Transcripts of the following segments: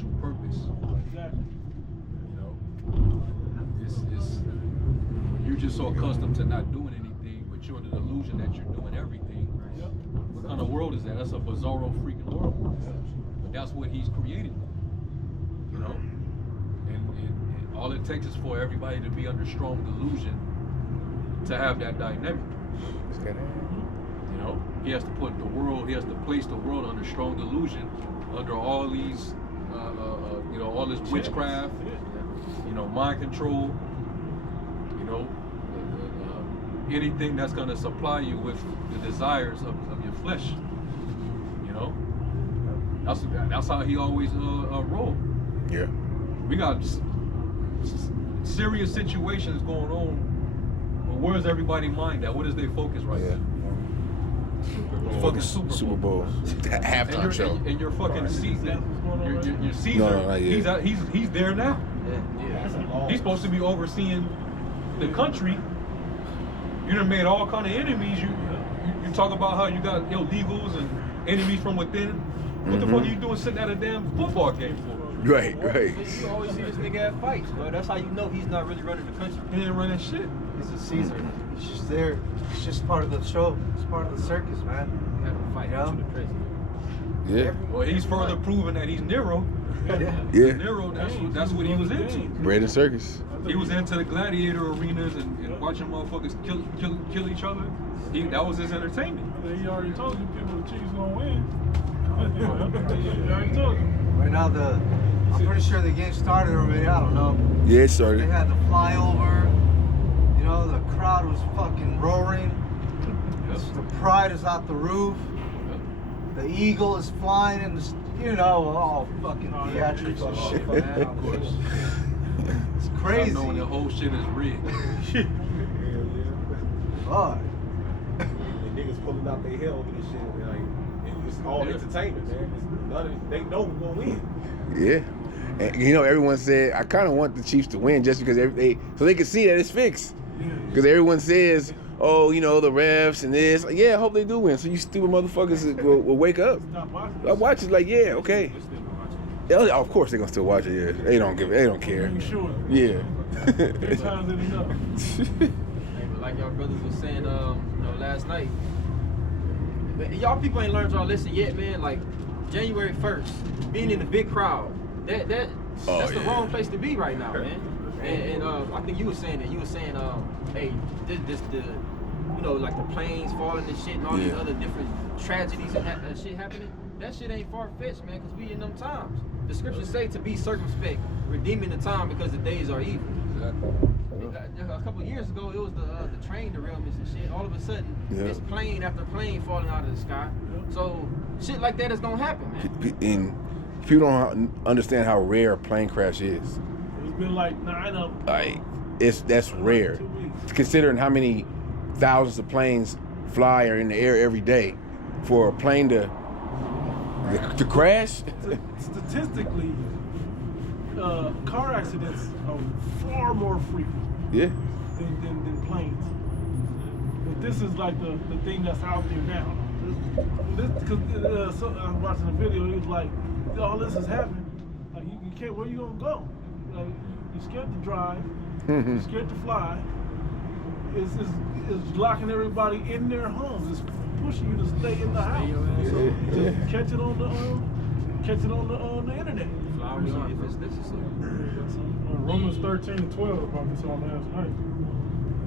spiritual purpose. Exactly. You know, it's you're just so accustomed to not doing anything, but you're under the delusion that you're doing everything. Yep. What kind of world is that? That's a bizarro freaking world. But that's what he's created. You know, and all it takes is for everybody to be under strong delusion to have that dynamic. You know, he has to put the world, he has to place the world under strong delusion, under all these, you know, all this witchcraft, you know, mind control, you know, anything that's gonna supply you with the desires of your flesh. You know, that's how he always roll. Yeah. We got serious situations going on. But where's everybody's mind at? What is their focus right now? Fucking Super Bowl. Halftime show. And your fucking season, your Caesar, he's there now. Yeah. He's supposed to be overseeing the country. You done made all kind of enemies. You talk about how you got illegals and enemies from within. What the fuck are you doing sitting at a damn football game for? Right. You always see this nigga at fights, bro. That's how you know he's not really running the country. He ain't running shit. He's a Caesar. He's just there. It's just part of the show. It's part of the circus, man. You have to fight to the president. Yeah. Well, he's further proving that he's Nero. Yeah. Nero, that's what he was into. Bread and circus. He was into the gladiator arenas and watching motherfuckers kill each other. That was his entertainment. He already told you people the Chiefs gonna win. He already told you. Right now, I'm pretty sure the game started already. I don't know. Yeah, it They started. had the flyover. You know, the crowd was fucking roaring. The pride is out the roof. The eagle is flying in the, you know, all fucking theatrical shit, man. Of course. It's crazy. Knowing the whole shit is rigged. Fuck. The niggas pulling out their hell over this shit. Like, it's all entertainment, man. They know we're gonna win. Yeah. And, you know, everyone said, I kind of want the Chiefs to win just because so they can see that it's fixed. Because everyone says, oh, you know, the refs and this. Like, yeah, I hope they do win. So you stupid motherfuckers will wake up. I watch it like, yeah, okay. Yeah, of course they're going to still watch it, yeah. They don't care. Sure. Yeah. Three times ain't enough. But like y'all brothers was saying, last night, y'all people ain't learned y'all lesson yet, man. Like January 1st, being in a big crowd, that's the wrong place to be right now, man. And I think you were saying that. You were saying, hey, this you know, like the planes falling and shit and all these other different tragedies and shit happening. That shit ain't far-fetched, man, because we in them times. The scriptures say to be circumspect, redeeming the time because the days are evil. A couple of years ago, it was the train derailments and shit. All of a sudden, it's plane after plane falling out of the sky. So shit like that is gonna happen, man. And people don't understand how rare a plane crash is. It's been like 9 of them. Like, that's rare. Considering how many thousands of planes fly or in the air every day, for a plane to crash. Statistically, car accidents are far more frequent than planes. But this is like the thing that's out there now. Because I was watching a video, it was like, all this is happening. Like, you can't, where you gonna go? Like, you're scared to drive, you're scared to fly. It's locking everybody in their homes. It's pushing you to stay in the house. So just catch it on the internet. If it's necessary. Romans 13:12, about this on last night.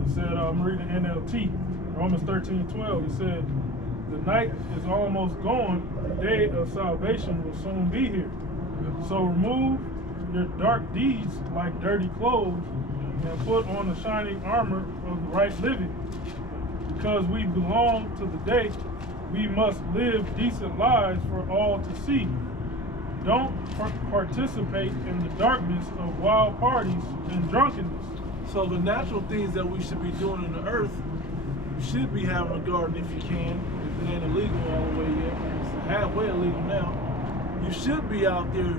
It said, I'm reading NLT. Romans 13:12. It said, the night is almost gone. The day of salvation will soon be here. So remove your dark deeds like dirty clothes and put on the shining armor of the right living. Because we belong to the day, we must live decent lives for all to see. Don't participate in the darkness of wild parties and drunkenness. So the natural things that we should be doing in the earth, you should be having a garden if you can. If it ain't illegal all the way yet, it's halfway illegal now. You should be out there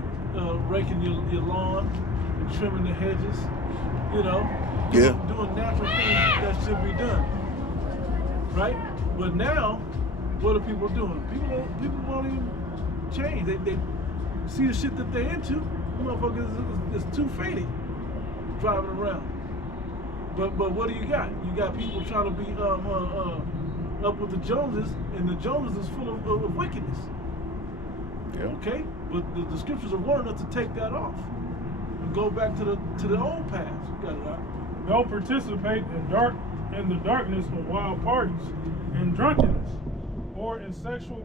raking your lawn and trimming the hedges, you know, doing natural things that should be done, right? But now, what are people doing? People won't even change. see the shit that they into, motherfuckers is too faded driving around. But what do you got? You got people trying to be up with the Joneses, and the Joneses is full of wickedness. Yeah. Okay, but the scriptures are warning us to take that off and go back to the old path. You got it out. Don't participate in the darkness of wild parties, in drunkenness, or in sexual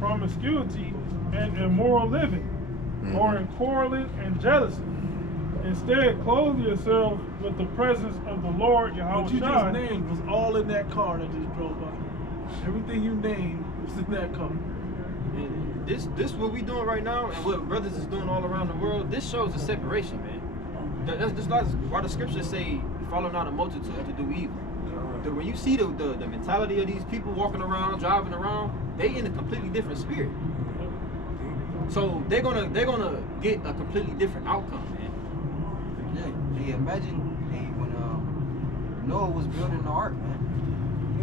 promiscuity and immoral living, or in quarreling and jealousy. Instead, clothe yourself with the presence of the Lord Yahweh. What you just named was all in that car that just drove by. Everything you named was in that car. And this what we doing right now, and what brothers is doing all around the world. This shows the separation, man. That's why the scriptures say, "Follow not a multitude to do evil." When you see the mentality of these people walking around, driving around, they in a completely different spirit. So they're gonna get a completely different outcome, man. Yeah, hey, imagine, when Noah was building the ark, man.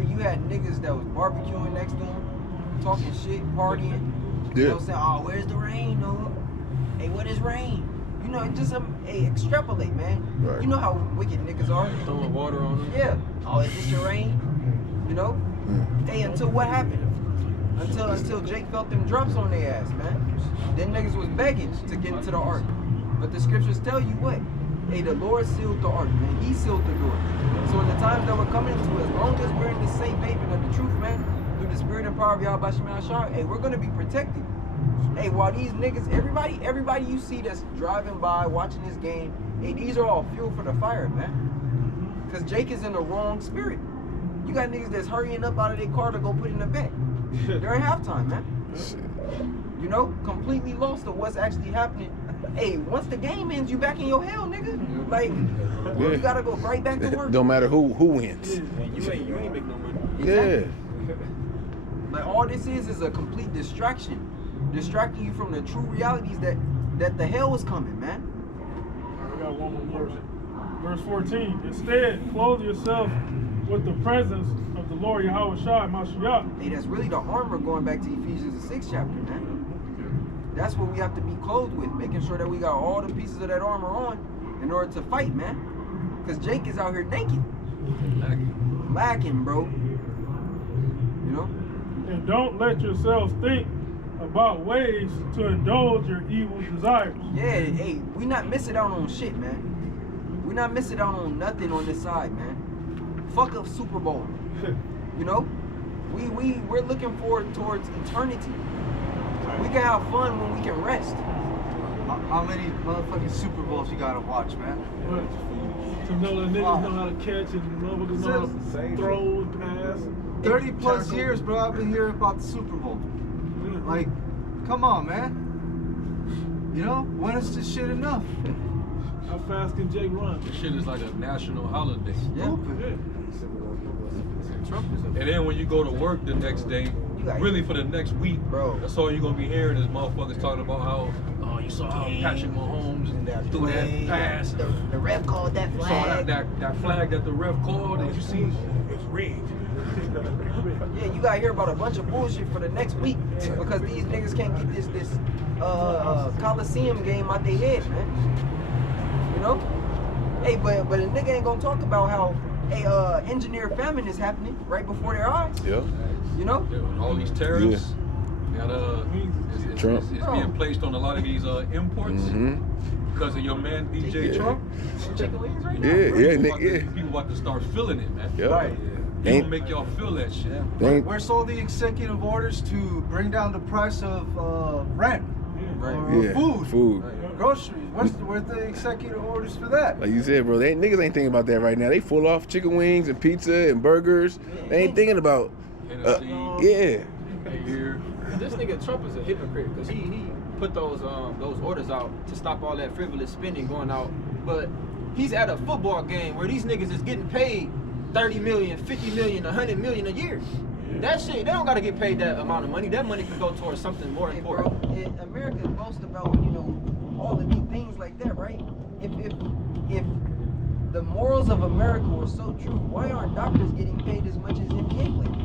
You had niggas that was barbecuing next to him, talking shit, partying. Yeah. You know, saying, "Oh, where's the rain, Noah? Hey, what is rain?" You know, just extrapolate, man. Right. You know how wicked niggas are. Throwing water on them. Yeah. Oh, is this your rain? You know? Hey, until what happened? Until Jake felt them drops on their ass, man. Then niggas was begging to get into the ark. But the scriptures tell you what? Hey, the Lord sealed the ark, man. He sealed the door. So in the times that we're coming into, as long as we're in the safe haven of the truth, man, through the spirit and power of Yahweh Shema Shah, hey, we're gonna be protected. Hey, while these niggas, everybody you see that's driving by, watching this game, hey, these are all fuel for the fire, man. Cause Jake is in the wrong spirit. You got niggas that's hurrying up out of their car to go put in the back during halftime, man. You know, completely lost of what's actually happening. Hey, once the game ends, you back in your hell, nigga. Like, you gotta go right back to work. Don't matter who wins. And you ain't make no money. Exactly. Like, all this is a complete distraction. Distracting you from the true realities that the hell is coming, man. I got one more verse. Verse 14. Instead, clothe yourself with the presence of the Lord Yahweh Shai Mashiach. Hey, that's really the armor going back to Ephesians the 6th chapter, man. That's what we have to be clothed with, making sure that we got all the pieces of that armor on in order to fight, man. Because Jake is out here naked. Lacking, bro. You know? And don't let yourselves think about ways to indulge your evil desires. Yeah, hey, we not missing out on shit, man. We not missing out on nothing on this side, man. Fuck up Super Bowl. You know? We're looking forward towards eternity. We can have fun when we can rest. How many motherfucking Super Bowls you gotta watch, man? To know that niggas know how to catch and motherfuckers know how to throw and pass. 30 plus years, bro, I've been hearing about the Super Bowl. Like, come on, man. You know, when is this shit enough? How fast can Jake run? This shit is like a national holiday. Yeah. Trump is And then when you go to work the next day, really for the next week, Bro. that's all you're gonna be hearing is motherfuckers talking about how, oh, you saw how Patrick Mahomes threw that pass. The ref called that You saw flag. that flag that the ref called, and you see it's rigged. Yeah, you gotta hear about a bunch of bullshit for the next week because these niggas can't get this Coliseum game out their head, man. You know? Hey, but a nigga ain't gonna talk about how engineer famine is happening right before their eyes. Yeah. You know? Yeah, all these tariffs that Trump. is being placed on a lot of these imports because of your man DJ Trump. Chicken wings right now. People about to start feeling it, man. Yeah. Right. He gonna make y'all feel that shit. Where's all the executive orders to bring down the price of rent or food, groceries? Where's the executive orders for that? Like you said, bro, niggas ain't thinking about that right now. They full off chicken wings and pizza and burgers. They ain't thinking about, Here. This nigga Trump is a hypocrite because he put those orders out to stop all that frivolous spending going out. But he's at a football game where these niggas is getting paid 30 million, 50 million, 100 million a year. That shit, they don't gotta get paid that amount of money. That money can go towards something more important. Bro, America boasts about, you know, all the neat things like that, right? If the morals of America were so true, why aren't doctors getting paid as much as NBA players?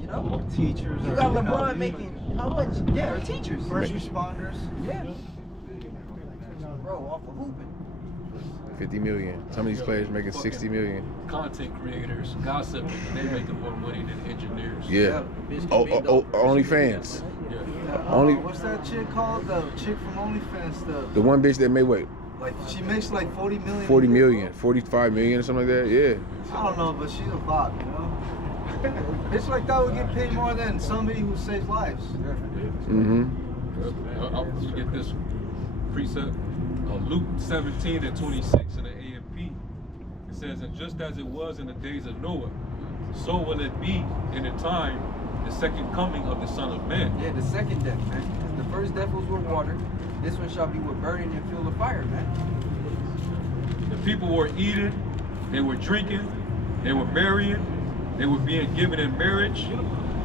You You know, Teachers. you or, got you know, LeBron making how much? Yeah, or teachers. First responders. Yeah. Bro, off of hooping. 50 million. Some of these players making 60 million. Content creators, gossiping, they making more money than engineers. Yeah. Bitch, Oh, big oh, dog. OnlyFans. Yeah. Only- What's that chick called? The chick from OnlyFans. The one bitch that made what? Like she makes like 40 million. 40 million, 45 million or something like that. Yeah. I don't know, but she's a bot, you know. Bitch like that would get paid more than somebody who saves lives. Mm-hmm. I'll get this precept. Luke 17 and 26 in the AMP. It says, and just as it was in the days of Noah, so will it be in the time, the second coming of the Son of Man. Yeah, the second death, man. 'Cause the first death was with water. This one shall be with burning and fuel of fire, man. The people were eating, they were drinking, they were marrying, they were being given in marriage.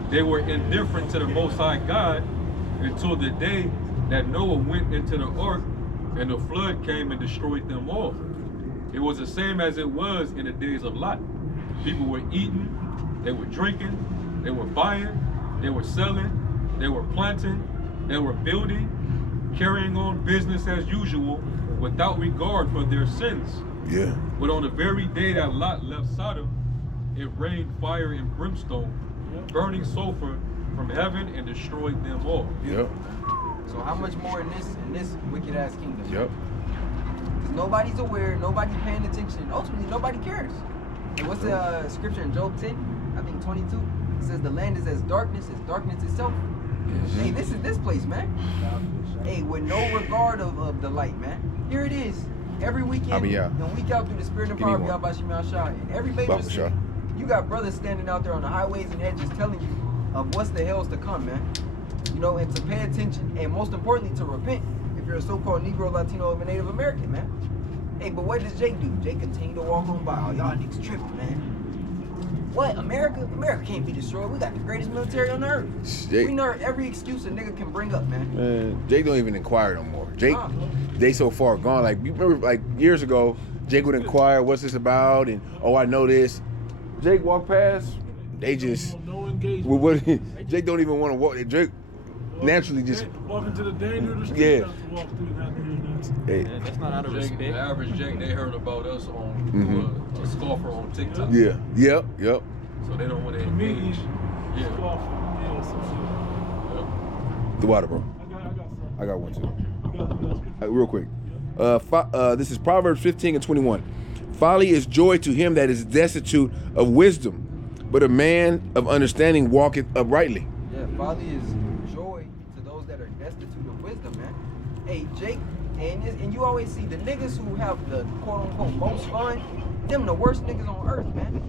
They were indifferent to the Most High God until the day that Noah went into the ark and the flood came and destroyed them all. It was the same as it was in the days of Lot. People were eating, they were drinking, they were buying, they were selling, they were planting, they were building, carrying on business as usual without regard for their sins. Yeah. But on the very day that Lot left Sodom, it rained fire and brimstone, burning sulfur from heaven and destroyed them all. Yep. So how much more in this wicked ass kingdom? Yep. Because nobody's aware, nobody's paying attention, and ultimately nobody cares. And what's the scripture in Job 10? I think 22. It says the land is as darkness itself. Hey, this is this place, man. Hey, with no regard of the light, man. Here it is. Every weekend, and week out through the spirit and power of Yahweh Shema Shai. And every major city, you got brothers standing out there on the highways and hedges telling you of what's the hell's to come, man. You know, and to pay attention, and most importantly, to repent if you're a so-called Negro, Latino, or Native American, man. Hey, but what does Jake do? Jake continue to walk on by. Oh, y'all niggas tripping, man. What? America? America can't be destroyed. We got the greatest military on earth. Jake, We know every excuse a nigga can bring up, man. Man, Jake don't even inquire no more. Jake, they so far gone. Like, you remember, like, years ago, Jake would inquire, what's this about? And, oh, I know this. Jake walked past, they just, No engagement. Jake don't even want to walk. Jake naturally just, Walking to the danger of the street. Yeah. Not to walk through that area. hey, Yeah, that's not out of Jake, respect. the average Jake, they heard about us on a scoffer on TikTok. yeah, yep. So they don't want to Comedian. engage. Yeah. Yeah, some shit. The water, bro. I got some. I got one too. You got Real quick. This is Proverbs 15 and 21. Folly is joy to him that is destitute of wisdom, but a man of understanding walketh uprightly. Yeah, folly is joy to those that are destitute of wisdom, man. Hey, Jake, and you always see the niggas who have the quote unquote most fun, them the worst niggas on earth, man.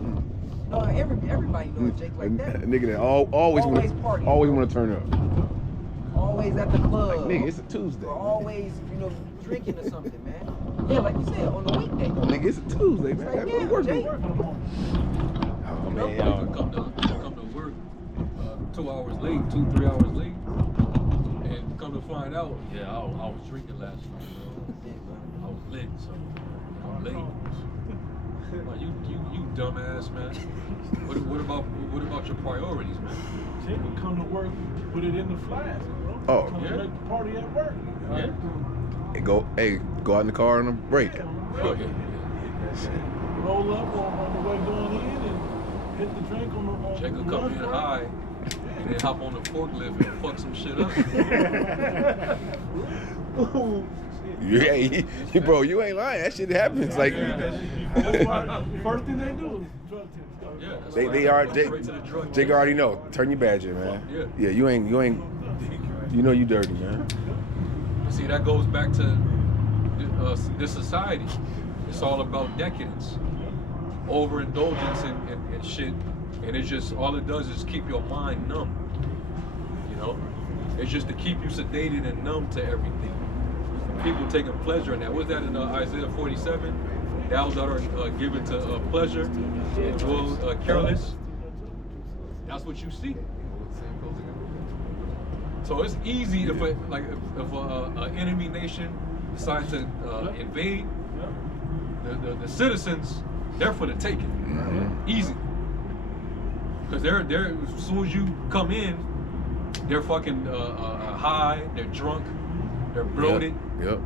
No, everybody knows Jake like that. A nigga that always partying, want to turn up. Always at the club. Like, nigga, it's a Tuesday. Or always, drinking or something, man. Yeah, like you said, on the weekday. Nigga, it's a Tuesday, man. Like, I gotta work. Jake. Oh, man. Come to work 2 hours late, 3 hours late, and come to find out, yeah, I was drinking last night. I was lit, so I'm late. Like, you dumbass, man. What about your priorities, man? Jake would come to work with it in the flask, bro. Oh. Come Yeah. to make the party at work. Yeah. Go out in the car on a break. Oh, yeah. Roll up on the way going in and hit the drink on the Jake will come in high and then hop on the forklift and fuck some shit up. Yeah, bro, you ain't lying. That shit happens. Like, That's why first thing they do is drug test. Yeah, that's they right. are. Straight to the drug Jake test. already know. Turn your badge in, man. Yeah. Yeah, you ain't. You know you dirty, man. See, that goes back to this society. It's all about decadence, overindulgence and shit. And it's just, all it does is keep your mind numb. You know? It's just to keep you sedated and numb to everything. People taking pleasure in that. What's that in Isaiah 47? Thou that are given to pleasure and dwell careless. That's what you see. So it's easy if an enemy nation decides to invade, the citizens, they're for the taking. Easy. Because they're as soon as you come in, they're fucking high, they're drunk, they're bloated. Yep.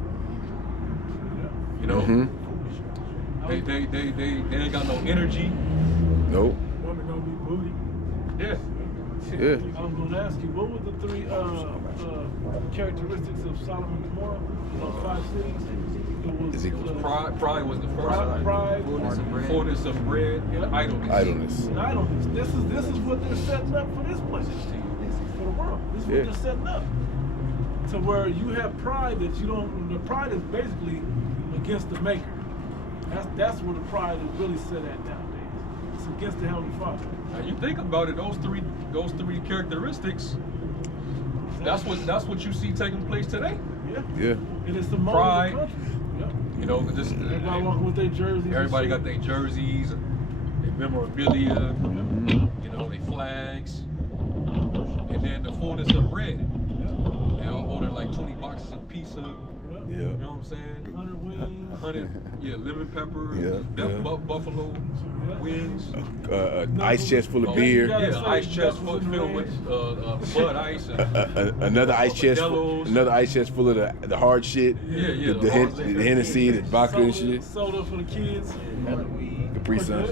You know, Mm-hmm. they ain't got no energy. Nope. Women gonna be booty. Yeah. Yeah. I was gonna ask you, what were the three characteristics of Sodom and Gomorrah? Those 5 cities. It was Pride was the first. Pride, Fullness of bread, and idleness. Idleness. and idleness. This is what they're setting up for this place, for the world. This is what they're setting up. To where you have pride that you don't. The pride is basically against the Maker. That's where the pride is really set at nowadays. It's against the Heavenly Father. Now you think about it, those three characteristics. That's what you see taking place today. Yeah. Yeah. And it's the mode Pride. of the country. Yeah. You know, just Everybody walking with their jerseys. everybody got their jerseys, and their memorabilia, you know, their flags, and then the fullness of bread. They all ordered like 20 boxes of pizza. Yeah. You know what I'm saying? 100 wings. 100, lemon pepper, Yeah. buffalo wings. Ice chest full of Oh, beer. Yeah, ice chest filled with Bud Ice. And, Another ice chest. Modelo's. Another ice chest full of the hard shit. Yeah, The Hennessy, the vodka and shit. Soda for the kids. Capri Suns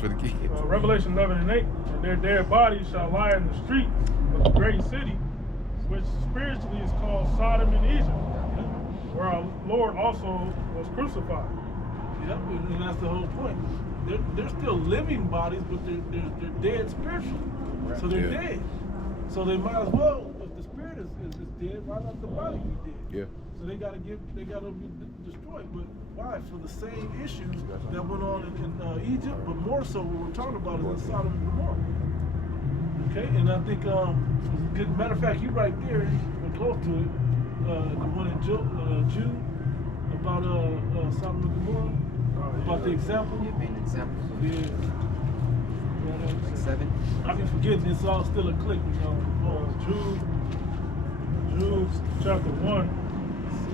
for the kids. Revelation 11 and 8. And their dead bodies shall lie in the street of the great city, which spiritually is called Sodom and Egypt, where our Lord also was crucified. Yep, and that's the whole point. They're still living bodies, but they're dead spiritually. So they're dead. So they might as well, if the spirit is dead, why not the body be dead? Yeah. So they gotta be destroyed. But why? For the same issues that went on in Egypt, but more so what we're talking about is in Sodom and Gomorrah. Okay, and I think good matter of fact, you right there, we're close to it. The one in Jude about Sodom and Gomorrah, about the example. Yeah, being an example. Yeah. Like 7. I be forgetting it's all still a click, you know. Jude chapter 1,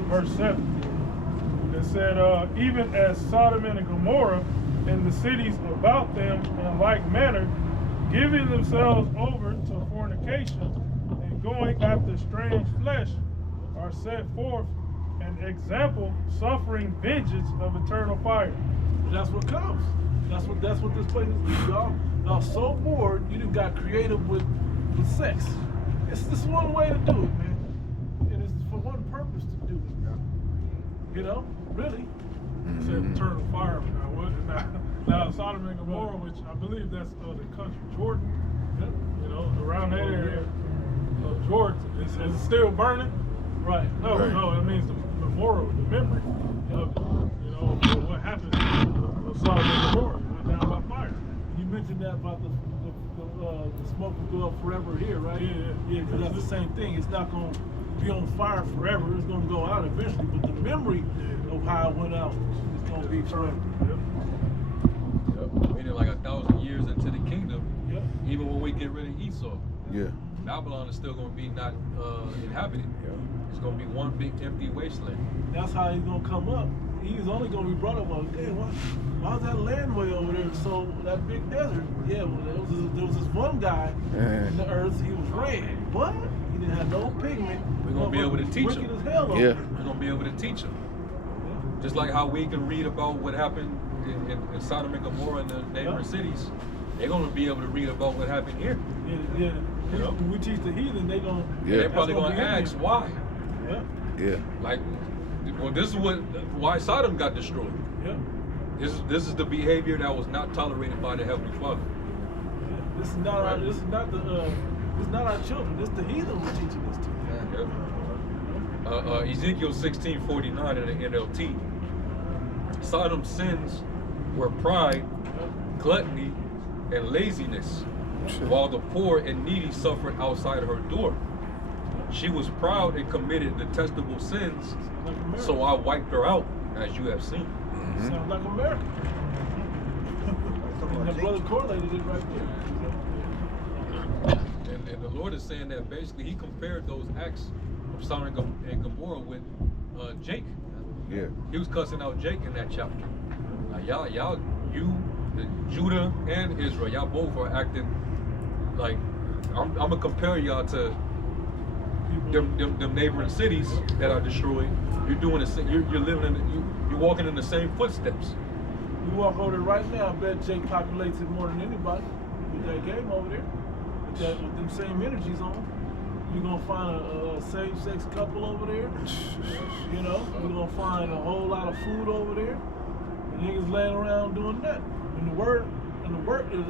verse 7. It said, even as Sodom and Gomorrah and the cities about them in like manner, giving themselves over to fornication and going after strange flesh, are set forth an example, suffering vengeance of eternal fire. That's what comes. That's what this place is. Y'all so bored, you done got creative with sex. It's this one way to do it, man. And it's for one purpose to do it. You know, really. It said eternal fire. Now Sodom and Gomorrah, which I believe that's the country Jordan. You know, around that area of Jordan, is it still burning? Right. No, that means the memorial, the memory of, you know, what happened with Sodom and Gomorrah. Went down by fire. You mentioned that about the smoke will go up forever here, right? Yeah, because that's the same thing. It's not going to be on fire forever. It's going to go out eventually, but the memory of how it went out is going to be forever. Meaning like 1,000 years into the kingdom, even when we get rid of Esau, Babylon is still going to be not inhabited. It's going to be one big empty wasteland. That's how he's going to come up. He's only going to be brought up on, damn, why's that land way over there? So that big desert, yeah, well, there was this one guy in the earth, he was red, but he didn't have no pigment. We're going to be able to teach wicked him. As hell We're going to be able to teach him. Just like how we can read about what happened in Sodom and Gomorrah and the neighboring cities, they're going to be able to read about what happened here. Yeah. You know? When we teach the heathen, they're probably going to ask why. Yeah. Like, well, this is why Sodom got destroyed. Yeah. This is the behavior that was not tolerated by the Heavenly Father. Yeah. This is not our children. This is the heathen we're teaching this to. Ezekiel 16:49 in the NLT. Sodom's sins were pride, gluttony, and laziness, while the poor and needy suffered outside her door. She was proud and committed detestable sins, so I wiped her out, as you have seen. Sounds like America. And the brother correlated it right there. And the Lord is saying that basically He compared those acts of Sodom and Gomorrah with Jake. Yeah. He was cussing out Jake in that chapter. You, the Judah and Israel, y'all both are acting like, I'm gonna compare y'all to them neighboring cities that are destroyed. You're doing the you're living in you're walking in the same footsteps. You walk over there right now, I bet Jake populates it more than anybody with that game over there. With them same energies on. You're gonna find a same-sex couple over there. You know, you're gonna find a whole lot of food over there. And niggas laying around doing that. And the work is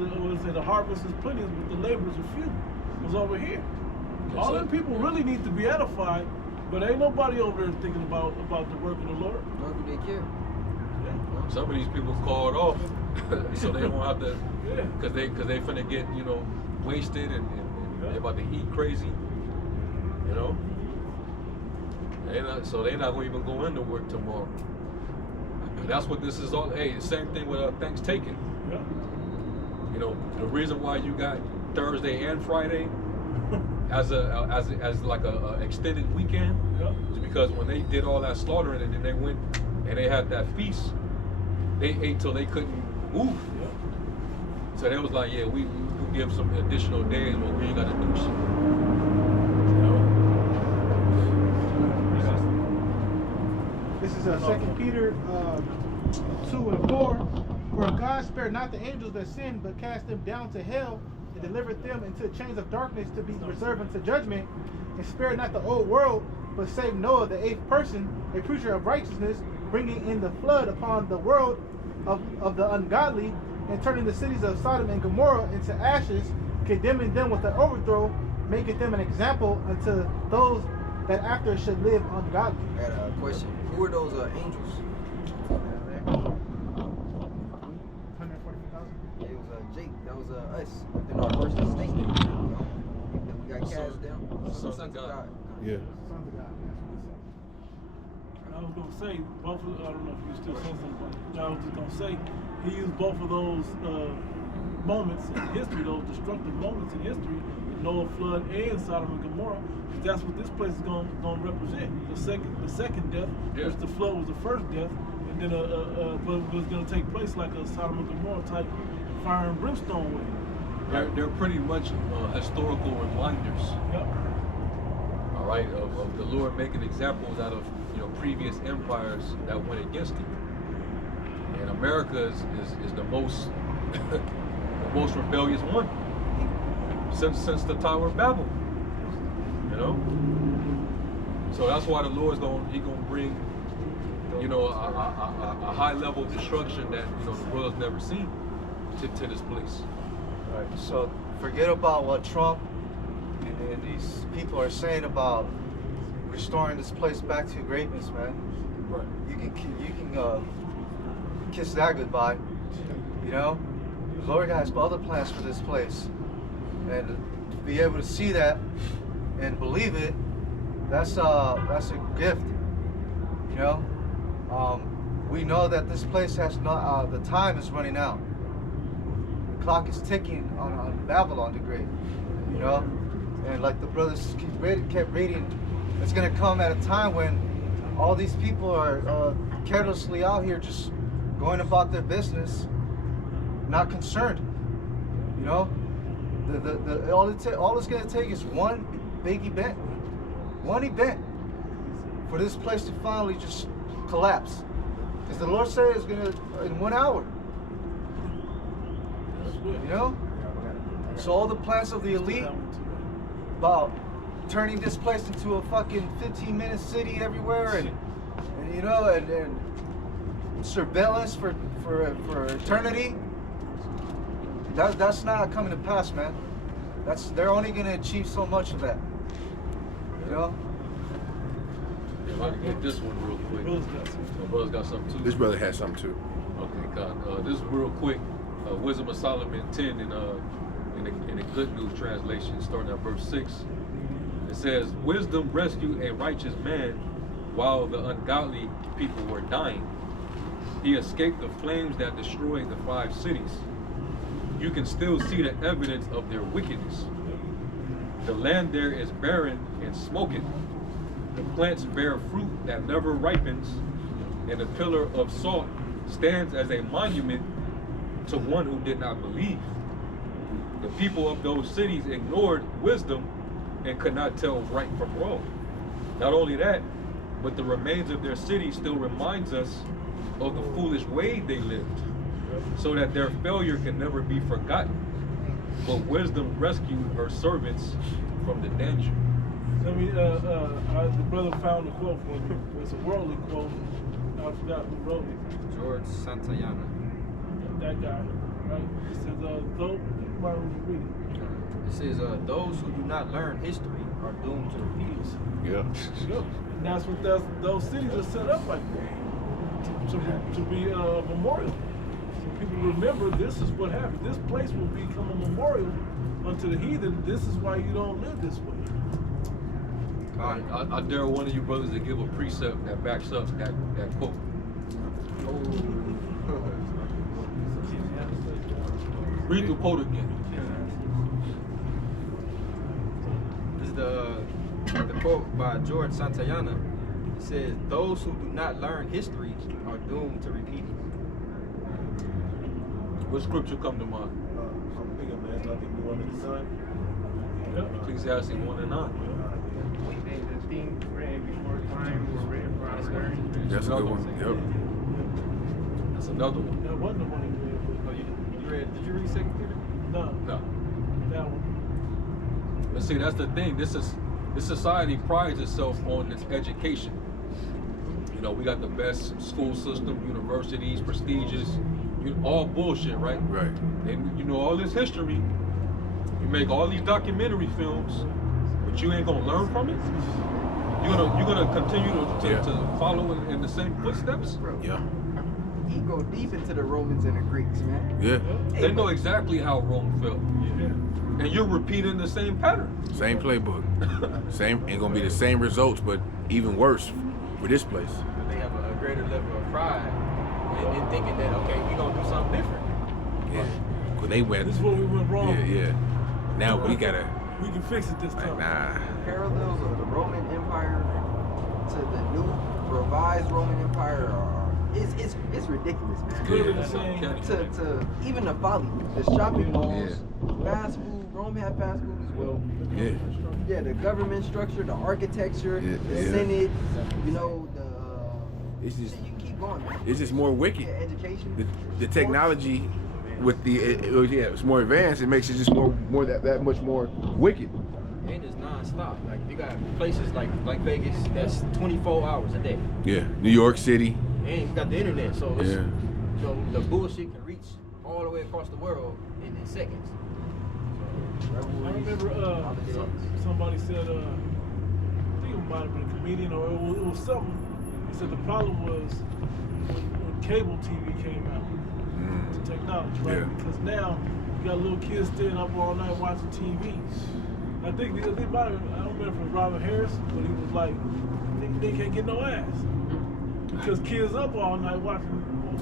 the harvest is plenty, but the laborers are few. It's over here. All them people really need to be edified, but ain't nobody over there thinking about the work of the Lord. Nor do they care. Yeah. Some of these people called off, so they don't have to, Yeah. cause they finna get, you know, wasted and they're about to eat crazy, you know. So they're not gonna even go into work tomorrow. And that's what this is all. Hey, same thing with things taken. Yeah. You know, the reason why you got Thursday and Friday as like a extended weekend is because when they did all that slaughtering and then they went and they had that feast, they ate till they couldn't move. Yeah. So they was like, yeah, we give some additional days where we ain't gotta do shit. You know? This is 2 Peter 2:4. For God spared not the angels that sinned, but cast them down to hell, and delivered them into chains of darkness to be reserved unto judgment, and spared not the old world, but saved Noah, the 8th person, a preacher of righteousness, bringing in the flood upon the world of the ungodly, and turning the cities of Sodom and Gomorrah into ashes, condemning them with an overthrow, making them an example unto those that after should live ungodly. I got a question. Who are those angels? 144,000. It was Jake. That was us. Within our first snake. You know? We got cast down. Sons of God. Yeah. Sons of God. I was gonna say both of, I don't know if you still saying something, but I was just gonna say he used both of those moments in history, those destructive moments in history, Noah flood and Sodom and Gomorrah. That's what this place is gonna represent. The second death, which the flood was the first death, and then but it was gonna take place like a Sodom and Gomorrah type fire and brimstone way. They're pretty much historical reminders. Yep. All right, of the Lord making examples out of, you know, previous empires that went against him. And America is the most the most rebellious one since the Tower of Babel. You know, so that's why the Lord's gonna bring, you know, a high level of destruction that, you know, the world's never seen to this place. All right, so forget about what Trump and these people are saying about restoring this place back to greatness, man. Right. You can kiss that goodbye. You know, the Lord has other plans for this place, and to be able to see that and believe it, that's a gift. You know, we know that this place has not. The time is running out. The clock is ticking on Babylon the Great. You know, and like the brothers kept reading, it's gonna come at a time when all these people are carelessly out here just going about their business, not concerned. You know, all it's gonna take is one big event, for this place to finally just collapse. Because the Lord said it's gonna in 1 hour. You know, so all the plans of the elite about turning this place into a fucking 15-minute city everywhere, and you know, and surveillance for eternity. That's not coming to pass, man. They're only gonna achieve so much of that. You know. If I can get this one real quick. My brother's got something too. This brother has something too. Okay, God. This is real quick. Wisdom of Solomon 10 in the Good News translation, starting at verse 6. It says, "Wisdom rescued a righteous man while the ungodly people were dying. He escaped the flames that destroyed the 5 cities. You can still see the evidence of their wickedness. The land there is barren and smoking. The plants bear fruit that never ripens, and the pillar of salt stands as a monument to one who did not believe. The people of those cities ignored wisdom and could not tell right from wrong. Not only that, but the remains of their city still reminds us of the foolish way they lived, so that their failure can never be forgotten. But wisdom rescued her servants from the danger. Let me, the brother found a quote for me. It's a worldly quote. I forgot who wrote it. George Santayana. That guy, right? It says, though, why don't you read it? It says, those who do not learn history are doomed to repeat it. Yeah. Yep. And that's what those cities are set up like that, to be a memorial. So people remember this is what happened. This place will become a memorial unto the heathen. This is why you don't live this way. I dare one of you brothers to give a precept that backs up that quote. Read the quote again. This is the quote by George Santayana. It says, those who do not learn history are doomed to repeat it. What scripture come to mind? I'm thinking, man, nothing new under the sun. Yep. Ecclesiastes 1:9. The things read before time were written for our learning. That's a good one. Yep. That's another one. That wasn't the one he read. Oh, you read? Did you read 2 Peter? No, No. that one. But see, that's the thing. This society prides itself on its education. You know, we got the best school system, universities, prestigious, all bullshit, right? Right. And you know all this history. You make all these documentary films, but you ain't gonna learn from it. You're gonna continue to follow in the same footsteps. Yeah. He go deep into the Romans and the Greeks, man. Yeah. They know exactly how Rome felt, Yeah. and you're repeating the same pattern. Same playbook. Same. Ain't gonna be the same results, but even worse for this place. They have a greater level of pride in thinking that, okay, we're going to do something different. Yeah. Cause they went. This is where we went wrong. Yeah. Now we gotta. We can fix it this time. Like, nah. Parallels of the Roman Empire to the new revised Roman Empire are it's ridiculous, man. Clearly the that's same. uncanny. To even the folly, the shopping malls, fast food. Rome had fast food as well. Yeah. Yeah, the government structure, the architecture, the Senate, you know, It's just. you keep going, man. It's just more wicked. Yeah, education. The technology with it's more advanced. It makes it just more that much more wicked. And it's non-stop. Like, you got places like Vegas that's 24 hours a day. Yeah. New York City. And you got the internet, so it's, Yeah. you know, the bullshit can reach all the way across the world in seconds. I remember somebody said, I think it might have been a comedian or it was something. He said the problem was when cable TV came out, the technology, right? Yeah. Because now you got little kids staying up all night watching TV. I think they might have, I don't remember if it was Robert Harris, but he was like, they can't get no ass. Because kids up all night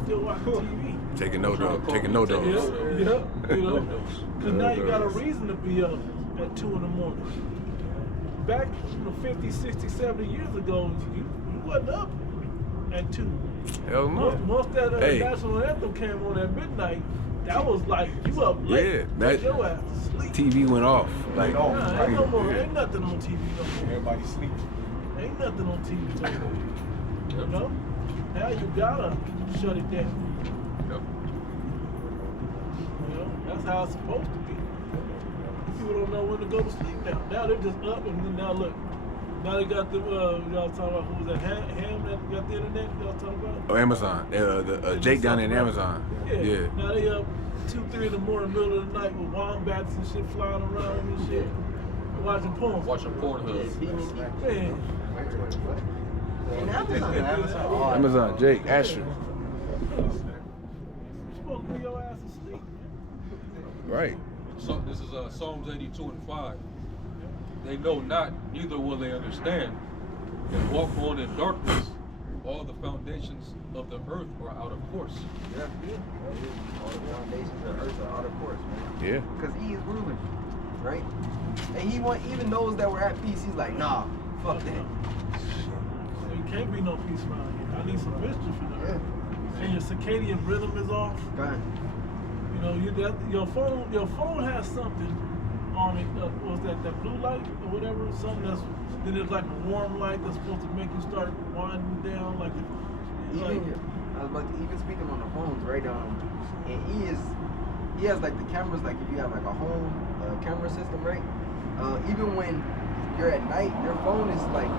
still watching TV. Taking no dose. Taking no dose. Yeah, you know, because now you got a reason to be up at 2 in the morning. Back 50, 60, 70 years ago, you wasn't up at 2. Hell no. Once that Hey. national anthem came on at midnight, that was like, you up late. Yeah, that- your ass to sleep. TV went off. Like, Nah, ain't no more, yeah. ain't nothing on TV no more. Everybody sleep. Ain't nothing on TV no more. You know? Now you gotta shut it down. Yep. You know, that's how it's supposed to be. People don't know when to go to sleep now. Now they're just up and then now look. Now they got the, y'all talking about who was that, Ham that got the internet, y'all talking about? Oh, Amazon. Jake down in Amazon. Yeah. Now they up 2, 3 in the morning, middle of the night with wombats and shit flying around and shit. Watching porn. Watching Pornhub. Man. And Amazon. Amazon. Jake Asher. You're supposed to be your ass asleep. Right. So this is Psalms 82:5. They know not, neither will they understand. They walk on in darkness. All the foundations of the earth are out of course. Yeah. All the foundations of earth are out of course, man. Yeah. Because he is ruling, right? And he want even those that were at peace, he's like, nah, fuck that. There can't be no peace around here. I need some mischief in there. Yeah. And your circadian rhythm is off. Fine. You You know, your phone has something on it. Was that blue light or whatever? Something that's then there's like a warm light that's supposed to make you start winding down. Like I was about to even speaking on the phones, right? And he has like the cameras. Like if you have like a home camera system, right? Even when you're at night, your phone is like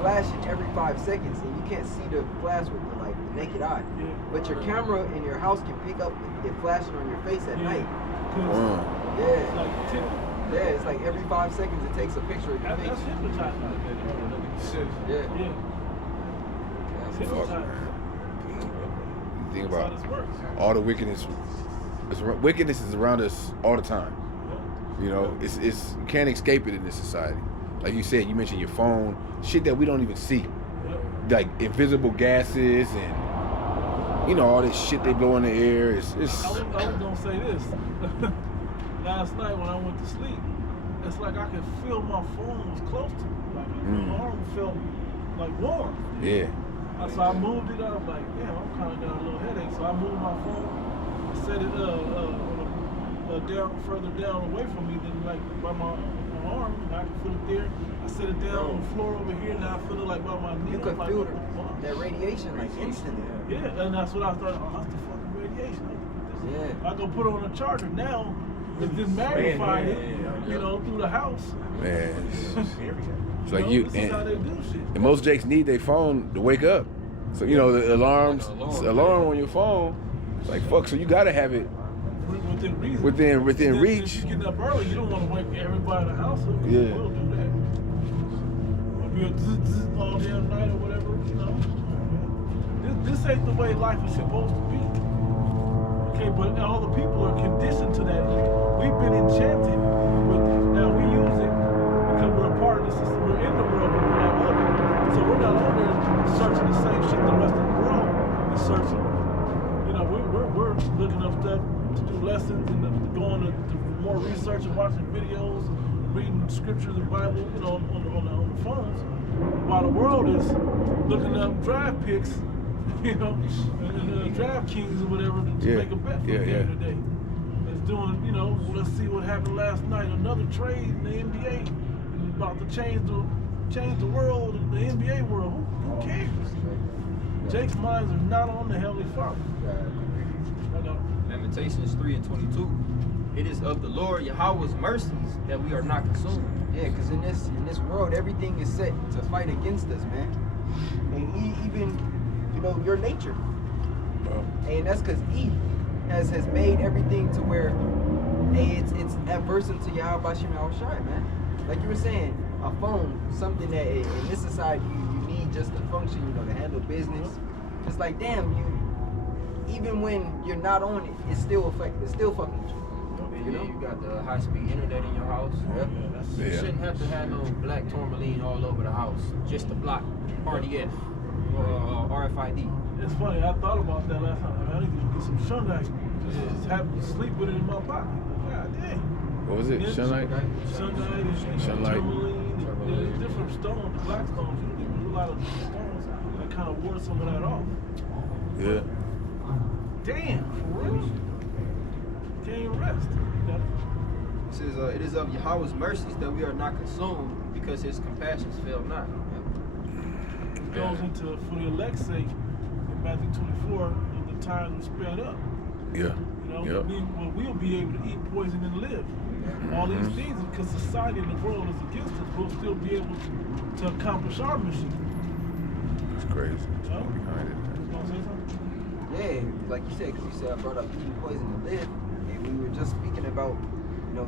flashing every 5 seconds, and you can't see the flash with the naked eye. Yeah. But your camera in your house can pick up it flashing on your face at night. It's Yeah. like Yeah, it's like every 5 seconds it takes a picture of your face. that's hypnotizing. Yeah. Yeah. That's hypnotizing. You think That's how about this works. all the wickedness is around us all the time. You know, it's you can't escape it in this society. Like you said, you mentioned your phone, shit that we don't even see. Like invisible gases and you know all this shit they blow in the air. It's I was gonna say this. Last night when I went to sleep, it's like I could feel my phone was close to me. Like my arm felt like warm. yeah. So I moved it up. Like, damn, I'm kind of got a little headache. So I moved my phone, set it down further down away from me than like by my arm. I can feel it there. I set it down on the floor over here. Now I feel it like by my knee. You could like, feel what the fuck? that radiation like instantly. Yeah, and that's what I thought. Oh, that's the fucking radiation. Yeah. I go put it on a charger now. It's just magnified it, you know, through the house. Man. It's like This is how they do shit. and most Jakes need their phone to wake up. So you know the alarm on your phone. It's like fuck. So you gotta have it Within reason. within Then reach. If you're getting up early, you don't want to wake everybody in the house up. Yeah. We'll do that. We'll be a all damn night or whatever, you know. This ain't the way life is supposed to be. Okay, but all the people are conditioned to that. We've been enchanted with it. Now we use it because we're a part of the system. We're in the world, but we're not of it. So we're not on there searching the same shit the rest of the world is searching. You know, we're looking up stuff to do lessons and going to more research and watching videos, reading scriptures and Bible, you know, on the phones, while the world is looking up draft picks, you know, and draft kings or whatever to make a bet for the game today. It's doing, you know, let's see what happened last night. Another trade in the NBA and about to change the world, the NBA world. Who cares? Jake's minds are not on the Heavenly Father. I know. Lamentations 3:22. It is of the Lord Yahweh's mercies that we are not consumed. Yeah, because in this world, everything is set to fight against us, man. And even, you know, your nature. And that's because Eve has made everything to where, hey, it's adverse to Yahweh Bashim Al-Shai, man. Like you were saying, a phone, something that in this society you need just to function, you know, to handle business. It's like, damn, even when you're not on it, it's still fucking with you. You know, you got the high-speed internet in your house. You shouldn't have to have no black tourmaline all over the house just to block RDF or RFID. It's funny, I thought about that last time. I need to get some shungite. Just happen to sleep with it in my pocket. God dang. What was it? Shungite? Shungite and tourmaline. There's different stones, the black stones. You don't even do a lot of stones that kind of ward some of that off. Yeah. Damn, for real? Can't even rest. It says, it is of Yahweh's mercies that we are not consumed because his compassions fail not. It goes into, for the elect's sake, in Matthew 24, the time is sped up. Yeah. You know, we'll be able to eat poison and live. All these things, because society and the world is against us, we'll still be able to accomplish our mission. It's crazy. You know? Behind it. You gonna say something? Yeah, like you said, because you said I brought up eating poison to live, and we were just speaking about, you know,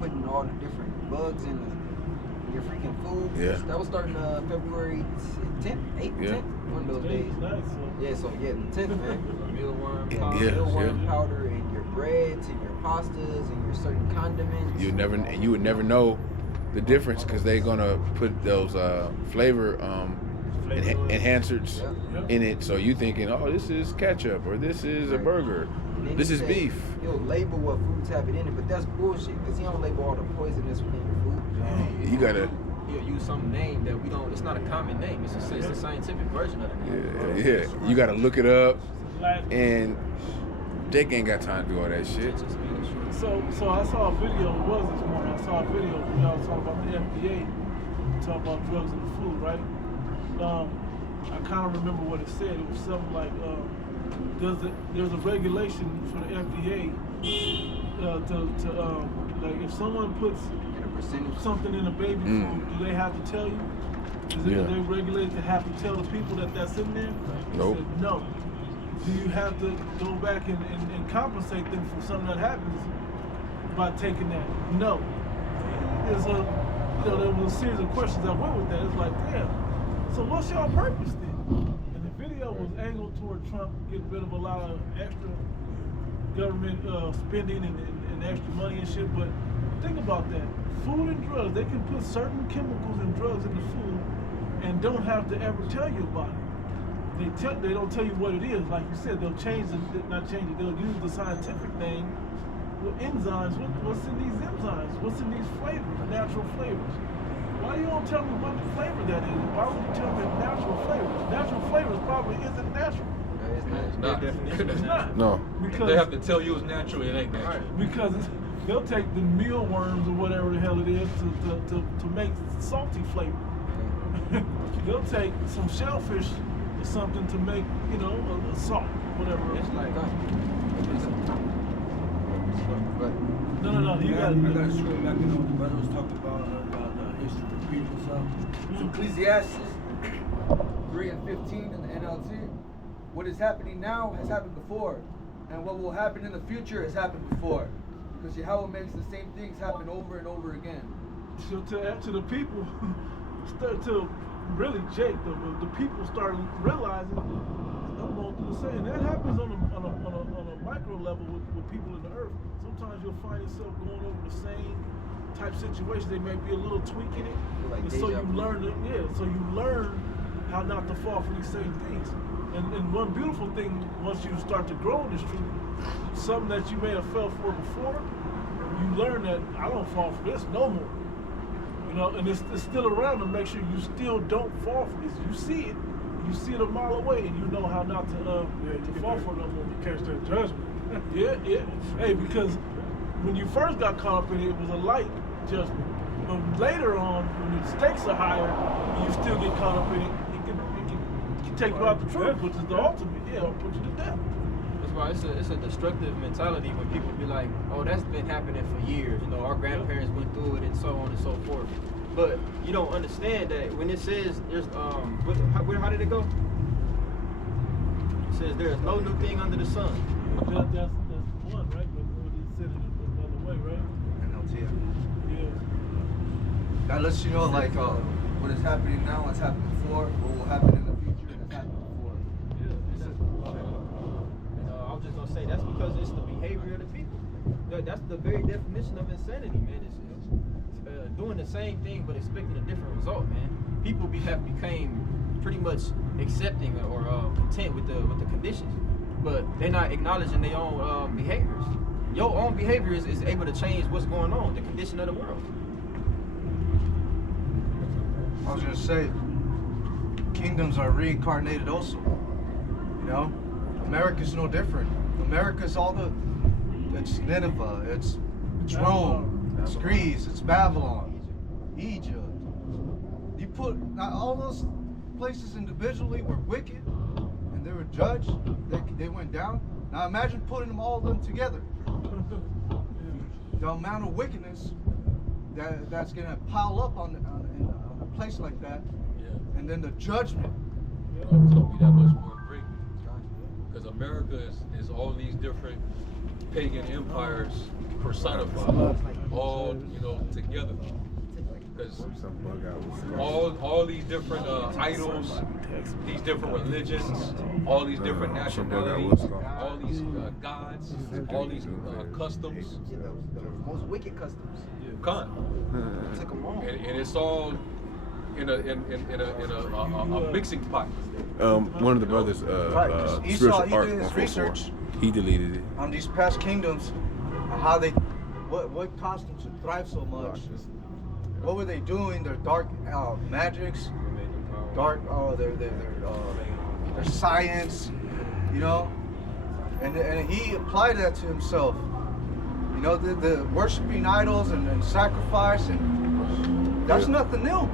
putting all the different bugs in your freaking food. Yeah. That was starting February 10th, 8th, 10th, one of those days. Nice, so. Yeah, the 10th, man. Mealworm Yeah. powder. Mealworm powder in your breads and your pastas and your certain condiments. You would never know the difference because they're gonna put those flavor enhancers in it. So you thinking, oh, this is ketchup or this is a burger, this is beef. He'll label what foods have it in it, but that's bullshit because he don't label all the poisonous within your food. You gotta. He'll use some name that we don't. It's not a common name. It's a scientific version of the name. Yeah. You gotta look it up, and Jake ain't got time to do all that shit. So I saw a video. It was this morning. I saw a video. Y'all talking about the FDA, talking about drugs in the food, right? I kind of remember what it said. It was something like, there's a regulation for the FDA like if someone puts something in a baby food, do they have to tell you? Are they regulated to have to tell the people that that's in there? Nope. Said, no. Do you have to go back and compensate them for something that happens by taking that? No. There's there was a series of questions that went with that. It's like, damn. So what's your purpose then? And the video was angled toward Trump getting rid of a lot of extra government spending and extra money and shit. But think about that. Food and drugs, they can put certain chemicals and drugs in the food and don't have to ever tell you about it. They don't tell you what it is. Like you said, they'll they'll use the scientific name. Well, enzymes, what's in these enzymes? What's in these flavors, natural flavors? Why you don't tell me what the flavor that is? Why would you tell me natural flavors? Natural flavors probably isn't natural. It's not. It's not. No. Because they have to tell you it's natural, it ain't natural. Because they'll take the mealworms or whatever the hell it is to make salty flavor. They'll take some shellfish or something to make, a salt, whatever. It's like No, you got it. I got to scream back, the brother was talking about the history of people and stuff. So Ecclesiastes 3:15 in the NLT. What is happening now has happened before, and what will happen in the future has happened before. Because Yahweh makes the same things happen over and over again. So to the people, to really Jake, the people started realizing, I'm going through the same. That happens on a micro level with people in the earth. Sometimes you'll find yourself going over the same type situation. They may be a little tweaking it, like and so you learn so you learn how not to fall for these same things. And one beautiful thing, once you start to grow in this truth, something that you may have fell for before, you learn that I don't fall for this no more. And it's still around to make sure you still don't fall for this. You see it a mile away, and you know how not to fall for it no more. You catch that judgment. Yeah. Hey, because when you first got caught up in it, it was a light judgment. But later on, when the stakes are higher, and you still get caught up in it, it can take you out the truth, which is the ultimate. It'll put you to death. That's why it's a destructive mentality when people be like, oh, that's been happening for years. Our grandparents went through it and so on and so forth. But you don't understand that when it says there's how did it go? It says there is no new thing under the sun. That's one, right? But he said it another way, right? NLT. Yeah. That lets you know, like, what is happening now has happened before, what will happen in the future has happened before. I was just gonna say that's because it's the behavior of the people. That's the very definition of insanity, man. It's doing the same thing but expecting a different result, man. People became pretty much accepting or content with the conditions, but they're not acknowledging their own behaviors. Your own behavior is able to change what's going on, the condition of the world. I was gonna say, kingdoms are reincarnated also. America's no different. America's it's Nineveh, it's Rome, it's Greece, it's Babylon, Egypt. You put all those places individually were wicked, and they were judged. They went down. Now imagine putting them all together. The amount of wickedness that's gonna pile up on a place like that, and then the judgment. It's gonna be that much more great because America is all these different pagan empires personified, all together. Because all these different idols, these different religions, all these different nationalities, all these gods, all these customs. the most wicked customs. Took them all. And it's all in a mixing pot. One of the brothers, Esau, he Spiritual Art did his 144, research he deleted it. on these past kingdoms, how what caused them to thrive so much. What were they doing? Their dark magics, their science, And he applied that to himself. You know, the worshiping idols and sacrifice, and that's nothing new.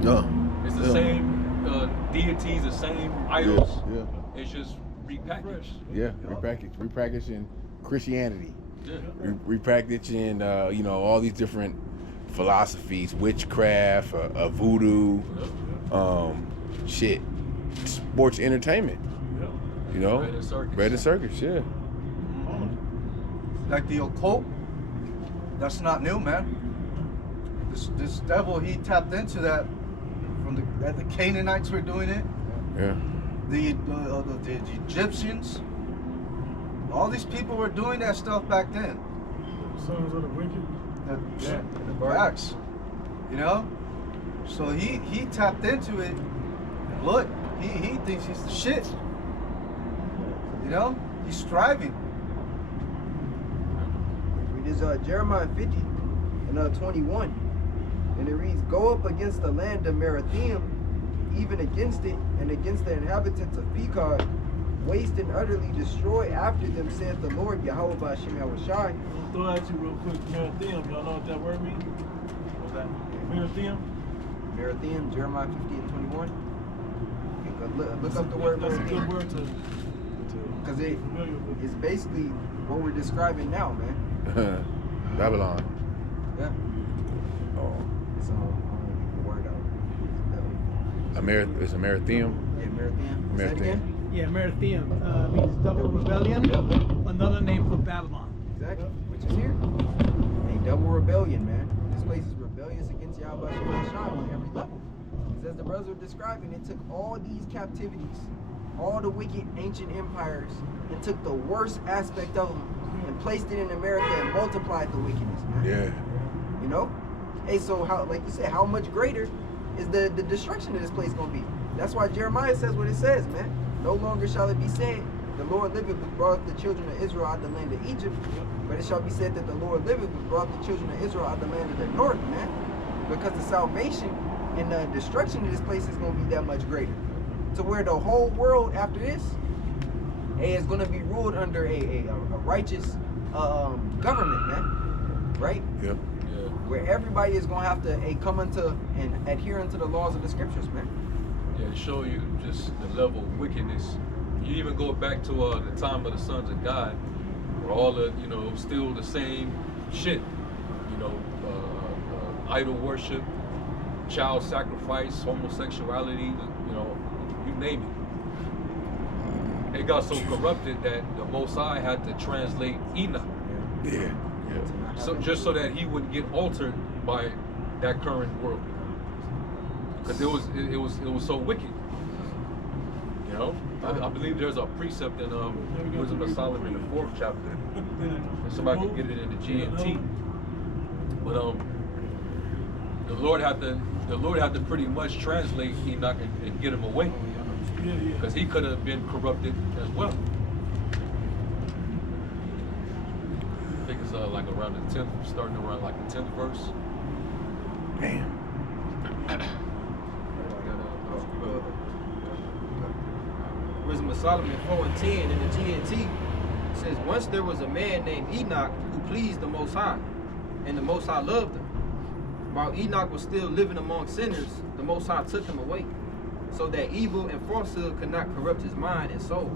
No. It's the same deities, the same idols. Yeah. It's just repackaged. Yeah, repackaging Christianity. Yeah. Repackaging, you know, all these different philosophies, witchcraft, voodoo, shit, sports entertainment. You know, bread and circus, yeah. Like the occult, that's not new, man. This devil, he tapped into that from the Canaanites were doing it. Yeah. The Egyptians, all these people were doing that stuff back then. Sons of the wicked. The facts, you know. So he tapped into it. And look, he thinks he's the shit. You know, he's striving. It is Jeremiah 50 and 21. And it reads, "Go up against the land of Merathaim, even against it, and against the inhabitants of Pekod, waste and utterly destroy after them, saith the Lord, Yahweh Ba'ashem Yahushai." I'll throw at you real quick, Merathaim. Y'all know what that word means? What's that? Merathaim? Merathaim, Jeremiah 50 and 21. Look up the word. That's a good word to because be familiar with. it's basically what we're describing now, man. Babylon. Yeah. Oh. It's I don't get the word out. It's a Merathaim. Yeah, Merathaim. Say it again. Yeah, Merathaim means double rebellion, another name for Babylon. Exactly. Which is here. A double rebellion, man. This place is rebellious against Yahweh Shai on every level. Because as the brothers were describing, it took all these captivities, all the wicked ancient empires, and took the worst aspect of them and placed it in America and multiplied the wickedness, man. Yeah. You know? Hey, so how, like you said, how much greater is the destruction of this place gonna be? That's why Jeremiah says what it says, man. No longer shall it be said, the Lord liveth, which brought the children of Israel out of the land of Egypt, but it shall be said that the Lord liveth, which brought the children of Israel out of the land of the north, man. Because the salvation and the destruction of this place is gonna be that much greater. To where the whole world after this is gonna be ruled under a righteous government, man. Right? Yeah. Where everybody is gonna have to come into and adhere unto the laws of the scriptures, man. Yeah, to show you just the level of wickedness. You even go back to the time of the sons of God, where all the, you know, still the same shit. You know, idol worship, child sacrifice, homosexuality, you know, you name it. It got so corrupted that the Most High had to translate Enoch. Yeah. So just so that he wouldn't get altered by that current world, because it was so wicked. You know, I believe there's a precept in Wisdom of Solomon, the 4th chapter. And somebody can get it in the GMT. But the Lord had to pretty much translate Enoch and get him away, because he could have been corrupted as well. I think it's like around the 10th, starting around like the 10th verse. Damn. Wisdom of Solomon 4 and 10 in the GNT says, once there was a man named Enoch who pleased the Most High, and the Most High loved him. While Enoch was still living among sinners, the Most High took him away, so that evil and falsehood could not corrupt his mind and soul.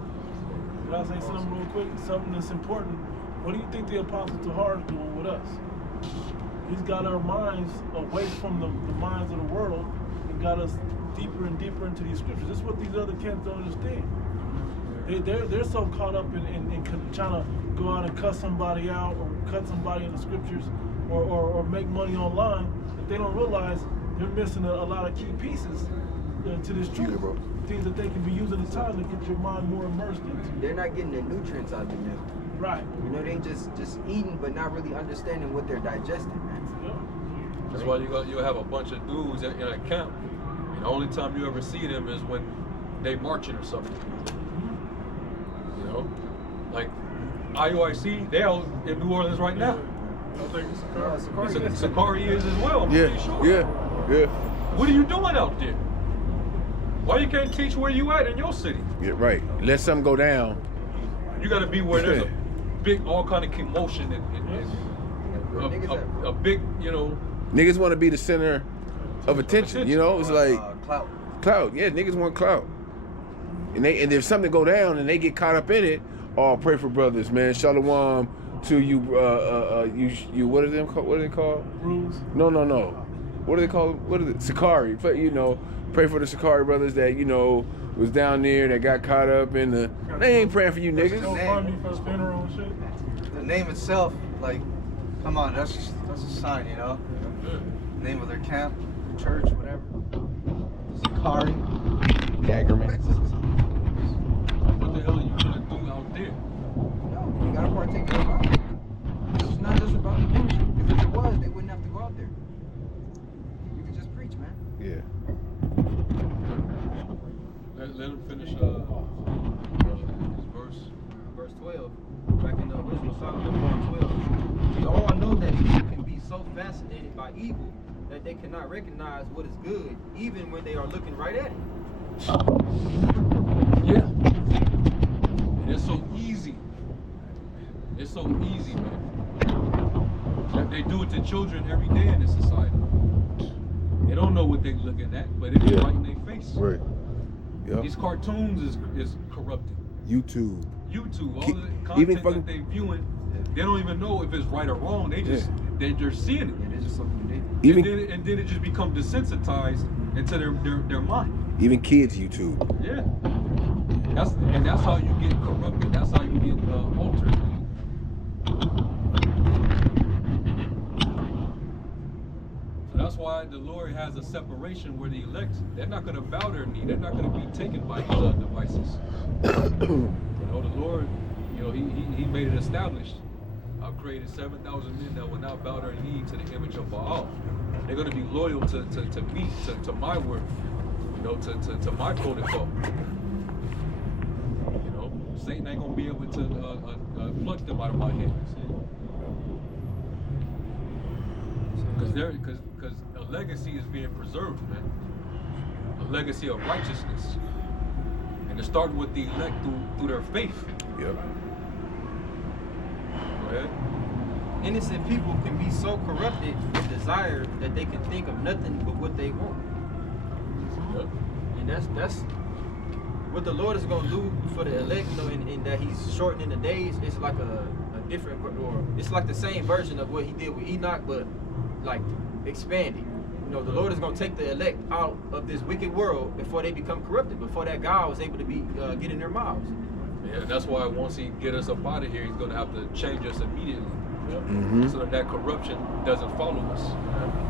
Can I say something real quick? Something that's important. What do you think the Apostle Tahar is doing with us? He's got our minds away from the minds of the world and got us deeper and deeper into these scriptures. This is what these other camps don't understand. They're so caught up in trying to go out and cuss somebody out or cut somebody in the scriptures or make money online that they don't realize they're missing a lot of key pieces to this truth. Things that they can be using the time to get your mind more immersed into. They're not getting the nutrients out of them. Right. You know, they just eating but not really understanding what they're digesting, man. Yeah. That's why you'll have a bunch of dudes in a camp, and the only time you ever see them is when they marching or something. You know, like IOIC, they're out in New Orleans right now. I think it's And Sakari is as well. I'm pretty sure. Yeah. What are you doing out there? Why you can't teach where you at in your city? Yeah, right. Let something go down. You gotta be where there's a big, all kind of commotion and a big, you know. Niggas want to be the center of attention. You know, it's like Clout. clout. Yeah, niggas want clout. And if something go down and they get caught up in it, oh, pray for brothers, man. Shalom to you. You what are them called? What are they called? Rules. No. What are they called? What is it? Sakari. You know, pray for the Sakari brothers that you know was down there that got caught up in the. They ain't praying for you niggas. Don't find me for the funeral and shit. The name itself, like, come on, that's a sign, you know. Name of their camp, church, whatever. Sakari. Daggerman. What the hell are you gonna do out there? No, you gotta partake in the Bible. It's not just about the preaching. If it was, they wouldn't have to go out there. You can just preach, man. Yeah. Let him finish his verse. Verse 12, back in the original Solomon 4:12. We all know that people can be so fascinated by evil that they cannot recognize what is good, even when they are looking right at it. Yeah. And it's so easy. It's so easy, man. They do it to children every day in this society. They don't know what they're looking at, but it's right in their face. Right. Yep. These cartoons is corrupted. YouTube. YouTube, all Keep- the even content fucking- that they viewing, they don't even know if it's right or wrong. They just they're seeing it. It is just something they do. Even and then it just becomes desensitized into their mind. even kids YouTube. Yeah. That's how you get corrupted. That's how you get altered. So that's why the Lord has a separation where the elect, they're not going to bow their knee. They're not going to be taken by these other devices. You know, the Lord, you know, he made it established. I've created 7,000 men that will not bow their knee to the image of Baal. They're going to be loyal to me, to my word, you know, to my protocol. You know, Satan ain't going to be able to pluck them out of my hands. Because a legacy is being preserved, man. A legacy of righteousness. And it started with the elect through their faith. Yep. Go ahead. Innocent people can be so corrupted with desire that they can think of nothing but what they want. Yep. And that's what the Lord is going to do for the elect, you know, in that he's shortening the days. It's like a different, or it's like the same version of what he did with Enoch, but like expanding. You know, the Lord is going to take the elect out of this wicked world before they become corrupted, before that God was able to be get in their mouths. Yeah, that's why once he get us up out of here, he's going to have to change us immediately. Mm-hmm. So that corruption doesn't follow us.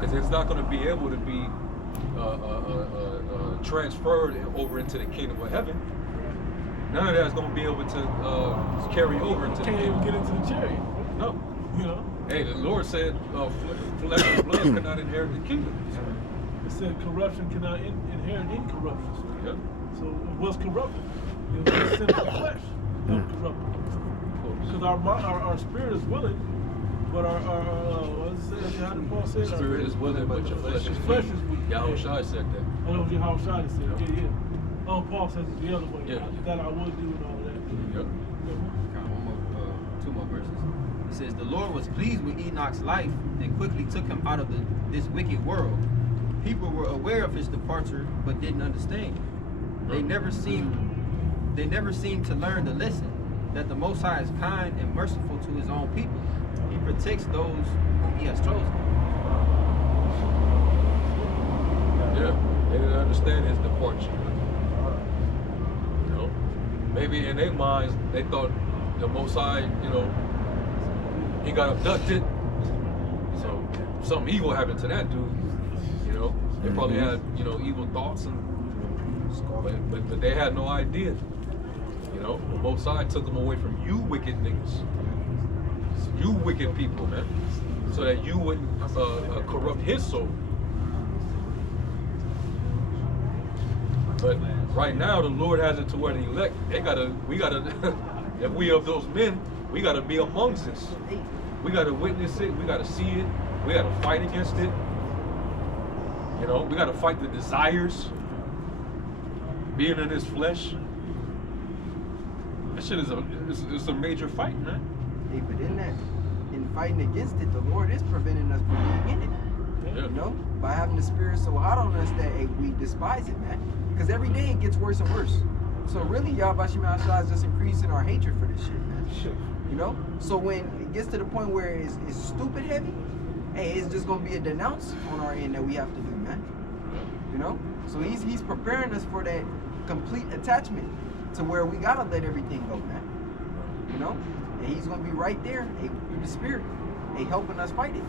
Because it's not going to be able to be transferred over into the kingdom of heaven. None of that's going to be able to carry over into the Can't even kingdom. get into the chariot. No. You know? Hey, the Lord said flesh and blood cannot inherit the kingdom. It said corruption cannot inherit incorruption. Yep. So what's corrupted? It was the sin of the flesh that was corrupted. Because our spirit is willing, but our what does it say? How did Paul say? Spirit is willing, but your flesh is weak. Flesh is weak. Yahweh Shai said that. I know how Shadi said it. Yeah. Paul says it the other way. Yeah. That I would do and all that. Yep. Got two more verses. It says, the Lord was pleased with Enoch's life and quickly took him out of this wicked world. People were aware of his departure, but didn't understand. They never seemed to learn the lesson that the Most High is kind and merciful to his own people. He protects those whom he has chosen. Yeah, they didn't understand his departure. You know, maybe in their minds they thought the Most High, you know, he got abducted, so something evil happened to that dude. You know, they probably had, you know, evil thoughts, but they had no idea. You know, the Most High took them away from you wicked niggas, you wicked people, man, so that you wouldn't corrupt his soul. But right now, the Lord has it to where the elect, we gotta, if we of those men, we gotta be amongst this. We gotta witness it, we gotta see it, we gotta fight against it. You know, we gotta fight the desires, being in this flesh. shit is it's a major fight, man. Hey, but in fighting against it, the Lord is preventing us from being in it. Yeah. You know, by having the spirit so hot on us that hey, we despise it, man. Because every day it gets worse and worse. So really, Yahweh Shema is just increasing our hatred for this shit, man. You know? So when it gets to the point where it's stupid heavy, hey, it's just gonna be a denounce on our end that we have to do, man. You know? So he's preparing us for that complete attachment to where we gotta let everything go, man. You know? And he's gonna be right there, hey, through the spirit, hey, helping us fight it.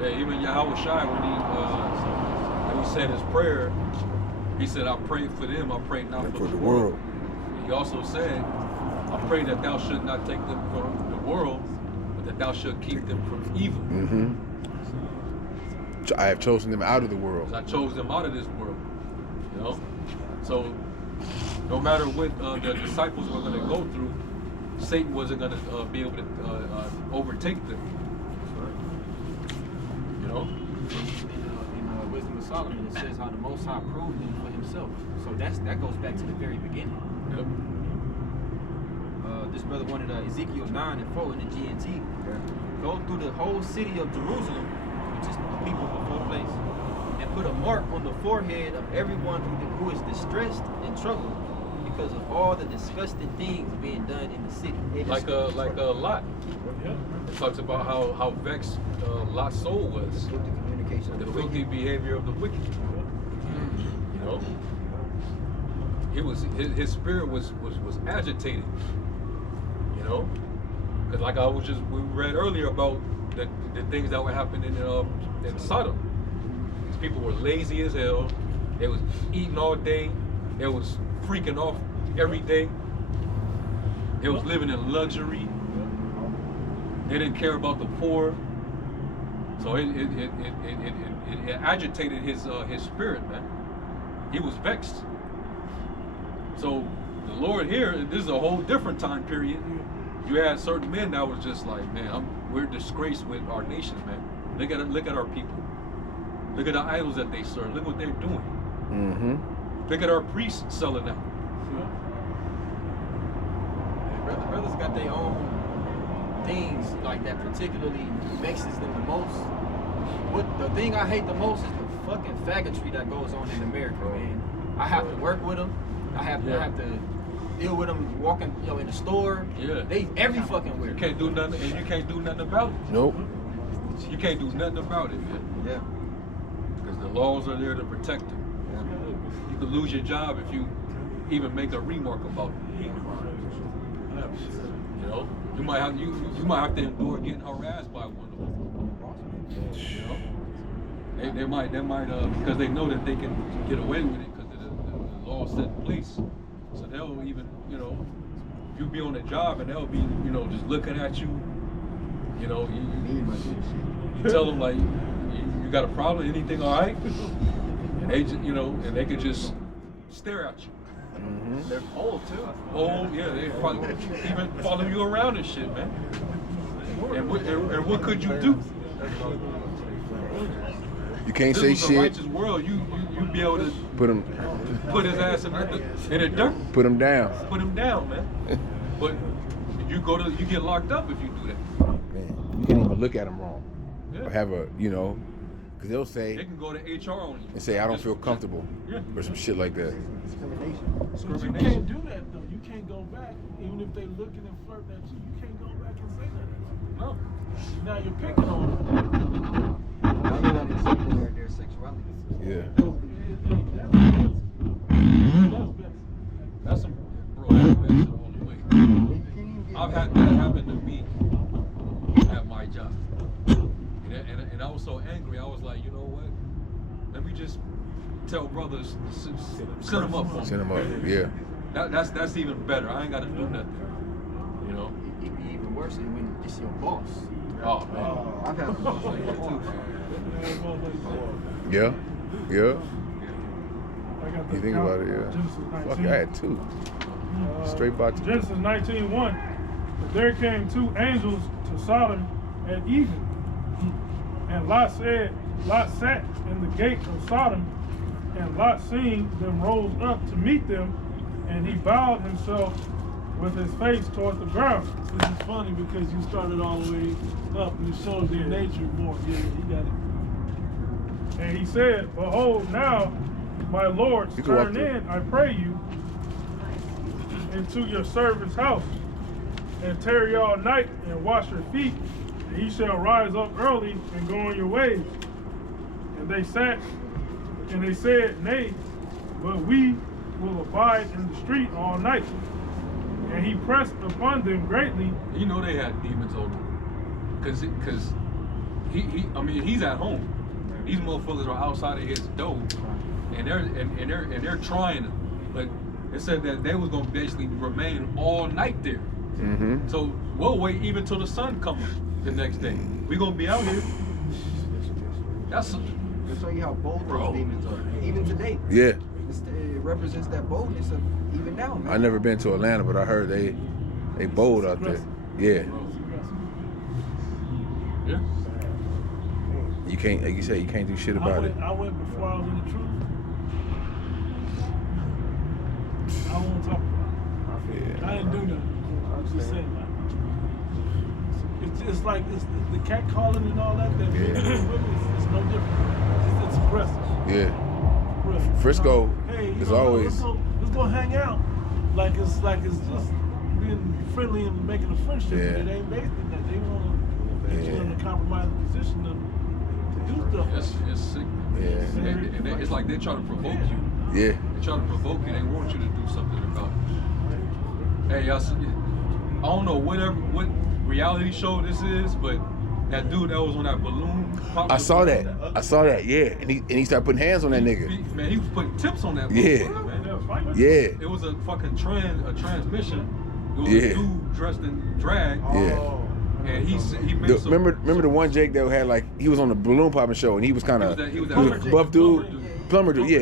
Yeah, even Yahweh Shai, when he said his prayer, he said, I prayed for them, I prayed not for the world. He also said, I pray that thou should not take them from the world, but that thou should keep them from evil. Mm-hmm. I have chosen them out of the world. I chose them out of this world. You know? So no matter what the disciples were going to go through, Satan wasn't going to be able to overtake them. You know? In Wisdom of Solomon, it says how the Most High proved him for himself. So that goes back to the very beginning. Yep. This brother wanted Ezekiel 9:4 in the GNT. Go through the whole city of Jerusalem, which is the people before place, and put a mark on the forehead of everyone who is distressed and troubled because of all the disgusting things being done in the city. Like a Lot. Yeah. It talks about how vexed Lot's soul was. With the communication of The the filthy wicked. behavior of the wicked. You know? His spirit was agitated. You know? Because like we read earlier about the things that were happening in Sodom. These people were lazy as hell. They was eating all day. They was freaking off every day. They was living in luxury. They didn't care about the poor. So it agitated his spirit, man. He was vexed. So the Lord here, this is a whole different time period. You had certain men that was just like, man, we're disgraced with our nation, man. Look at our people. Look at the idols that they serve. Look what they're doing. Mm-hmm. Look at our priests selling out. Brothers got their own things like that particularly vexes them the most. The thing I hate the most is the fucking faggotry that goes on in America, man. I have to work with them. I have to deal with them walking, in the store. Yeah. They every fucking where. You can't do nothing, and you can't do nothing about it. Nope. You can't do nothing about it, man. Yeah. Because the laws are there to protect them. You could lose your job if you even make a remark about it. You know, you might have to endure getting harassed by one of them. You know, they might because they know that they can get away with it because the law set in place. So they'll even, you be on a job and they'll be, just looking at you. You know, you tell them like, you got a problem? Anything all right? And they just, and they could just stare at you. Mm-hmm. They're old too. Oh yeah, they probably even follow you around and shit, man. And what could you do? You can't This say was a shit. righteous world. You be able to put his ass in the dirt. Put him down. Put him down, man. But you get locked up if you do that. Man, you can't even look at him wrong. Yeah. Or have a, because they'll say They can go to HR on you and say I don't feel comfortable Yeah. or some shit like that. But you can't do that though. You can't go back, even if they looking and flirting at you. You can't go back and say that. No. Now you're picking on them. Now you're not accepting their sexuality. Yeah. That's some bro. That's all the way. I've had that happen to me at my job, and I was so angry. I was like, you know what? Let me just tell brothers, send them up for me. Send him up. Yeah. That's even better. I ain't got to do nothing. You know? It'd be even worse when it's your boss. Oh man. I've had boss like that too. Yeah. Yeah. I got You think about it, yeah. Genesis 19. Fuck, I had two. Straight by two. Genesis 19:1. But there came two angels to Sodom at even, and Lot sat in the gate of Sodom, and Lot seeing them rose up to meet them, and he bowed himself with his face toward the ground. This is funny because you started all the way up. You showed your nature more. Yeah, you got it. And he said, behold, now, my lords, turn in, I pray you, into your servant's house, and tarry all night, and wash your feet, and ye shall rise up early and go on your ways. And they sat, and they said, nay, but we will abide in the street all night. And he pressed upon them greatly. You know they had demons on him, cause I mean he's at home. These motherfuckers are outside of his door, and they're trying, but it said that they was gonna basically remain all night there. Mm-hmm. So we'll wait even till the sun comes the next day. We gonna be out here. That's to show you how bold those demons are, even today. Yeah. It represents that boldness of even now, man. I never been to Atlanta, but I heard they bold out there. Yeah. Yeah. You can't, like you said, you can't do shit about it. I went before I was in the truth. I don't want to talk about it. Yeah. I didn't do nothing. I was just saying, like, it's like the cat calling and all that. That it's no different. It's aggressive. Yeah. Aggressive. Frisco Hey, is always. Let's go hang out. Like it's just being friendly and making a friendship. Yeah. It ain't based on that. They want to put you in a compromising position to do stuff. It's sick. Yeah. And it's like they try to provoke you. Yeah. They try to provoke you. They want you to do something about it. Hey, y'all see, I don't know what reality show this is, but that dude that was on that balloon. I saw that. Yeah. And he started putting hands on that nigga. Man, he was putting tips on that. Yeah. Man. Yeah. It was a fucking transmission. It was a dude dressed in drag. Yeah. And he made some. Remember the one Jake that had like he was on the balloon popping show and he was kind of he was a buff dude, plumber dude. Yeah.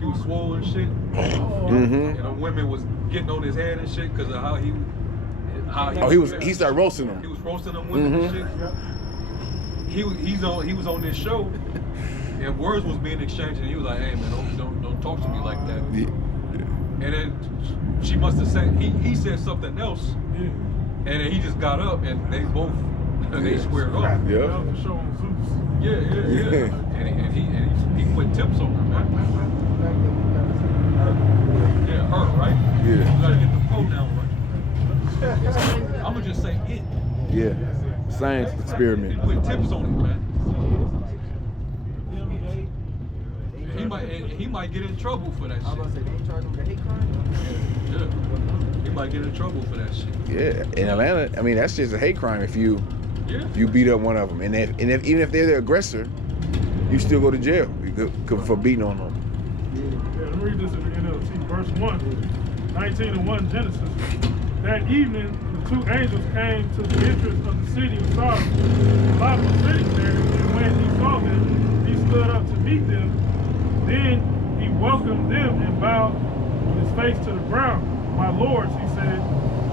He was swole and shit. Mm-hmm. And the women was getting on his head and shit because of how he. He started roasting them. He was roasting them women and shit. He was on this show, and words was being exchanged, and he was like, "Hey man, don't talk to me like that." Yeah. And then she must have said he said something else, and then he just got up, and they both they squared up. Yeah. Yeah. And he put tips on her, man. Yeah, her, right? Yeah. You gotta get the pronoun right. I'm gonna just say it. Yeah. Science experiment. He put tips on it, man. He might get in trouble for that shit. I was about to say, they charge him with a hate crime? Yeah. He might get in trouble for that shit. Yeah. In Atlanta, I mean that's just a hate crime if you beat up one of them, and even if they're the aggressor, you still go to jail for beating on them. Yeah, let me read this in the NLT, verse 1, 19:1 Genesis. That evening, the two angels came to the entrance of the city of Sodom. Lot was sitting there, and when he saw them, he stood up to meet them. Then he welcomed them and bowed his face to the ground. My lords, he said,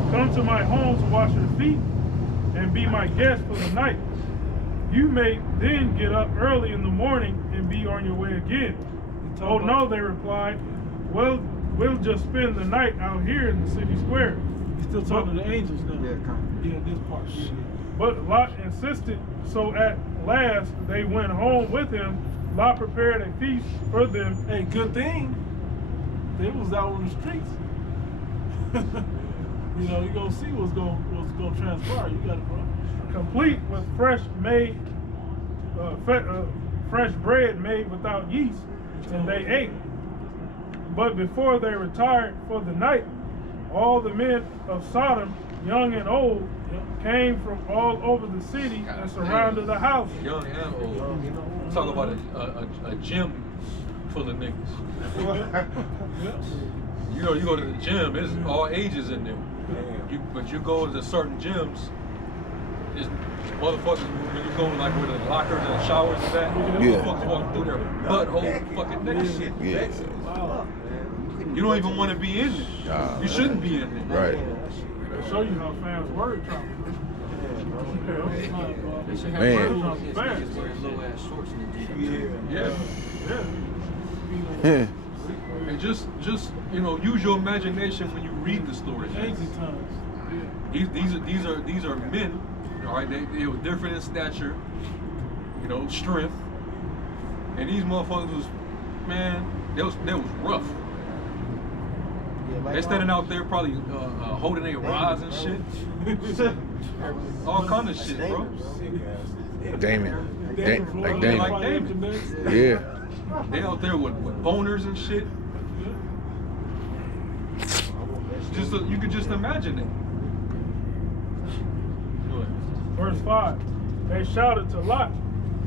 come to my home to wash your feet and be my guest for the night. You may then get up early in the morning and be on your way again. Oh no, they replied. Well, we'll just spend the night out here in the city square. He's still talking to the angels now. Yeah, kind of. Yeah, this part. Yeah. But Lot insisted, so at last they went home with him. Lot prepared a feast for them. Hey, good thing they was out on the streets. You know, you're gonna see what's gonna transpire. You got it, bro. Complete with fresh bread made without yeast, and they ate. But before they retired for the night, all the men of Sodom, young and old, came from all over the city and surrounded the house. Young and old. Talk about a gym full of niggas. You know, you go to the gym, there's all ages in there. But you go to certain gyms, it's motherfuckers, when you go like where the lockers and showers and that, motherfuckers walking through their butthole fucking niggas. Yeah. You don't even want to be in there. You shouldn't be in there. Right. It'll show you how fast word travels. They should have Man. niggas wearing low ass shorts in the gym. Yeah. Yeah. just use your imagination when you read the story. Ancient times. These are men. All right, they were different in stature, strength, and these motherfuckers was, man, they was rough. Yeah, They standing out there probably holding their rods and shit. All kind of shit, bro. Damon. Like Damon. Damon. Yeah. They out there with boners and shit. You could just imagine it. Verse 5. They shouted to Lot,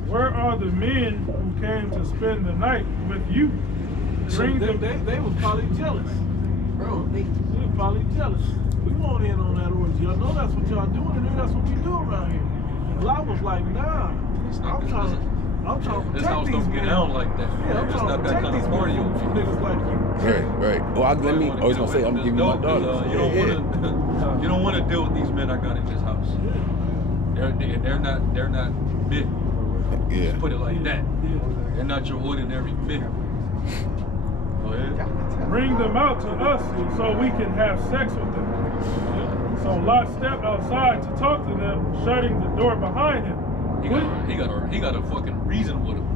"Where are the men who came to spend the night with you?" Bring them. They were probably jealous. Bro, They were probably jealous. We want in on that orgy. Y'all know that's what y'all doing, and that's what we do around here. And Lot was like, nah, I'm trying to protect This house these don't men. get down like that. Yeah, I'm It's trying not to that protect kind these of party men over from here. niggas like you. Right. Oh, let me. I was gonna say I'm giving you my daughter. You don't want to deal with these men I got in this house. They're not men. Yeah. Just put it like that. They're not your ordinary men. Go ahead. Bring them out to us so we can have sex with them. So Lot stepped outside to talk to them, shutting the door behind him. He got a fucking reason with him.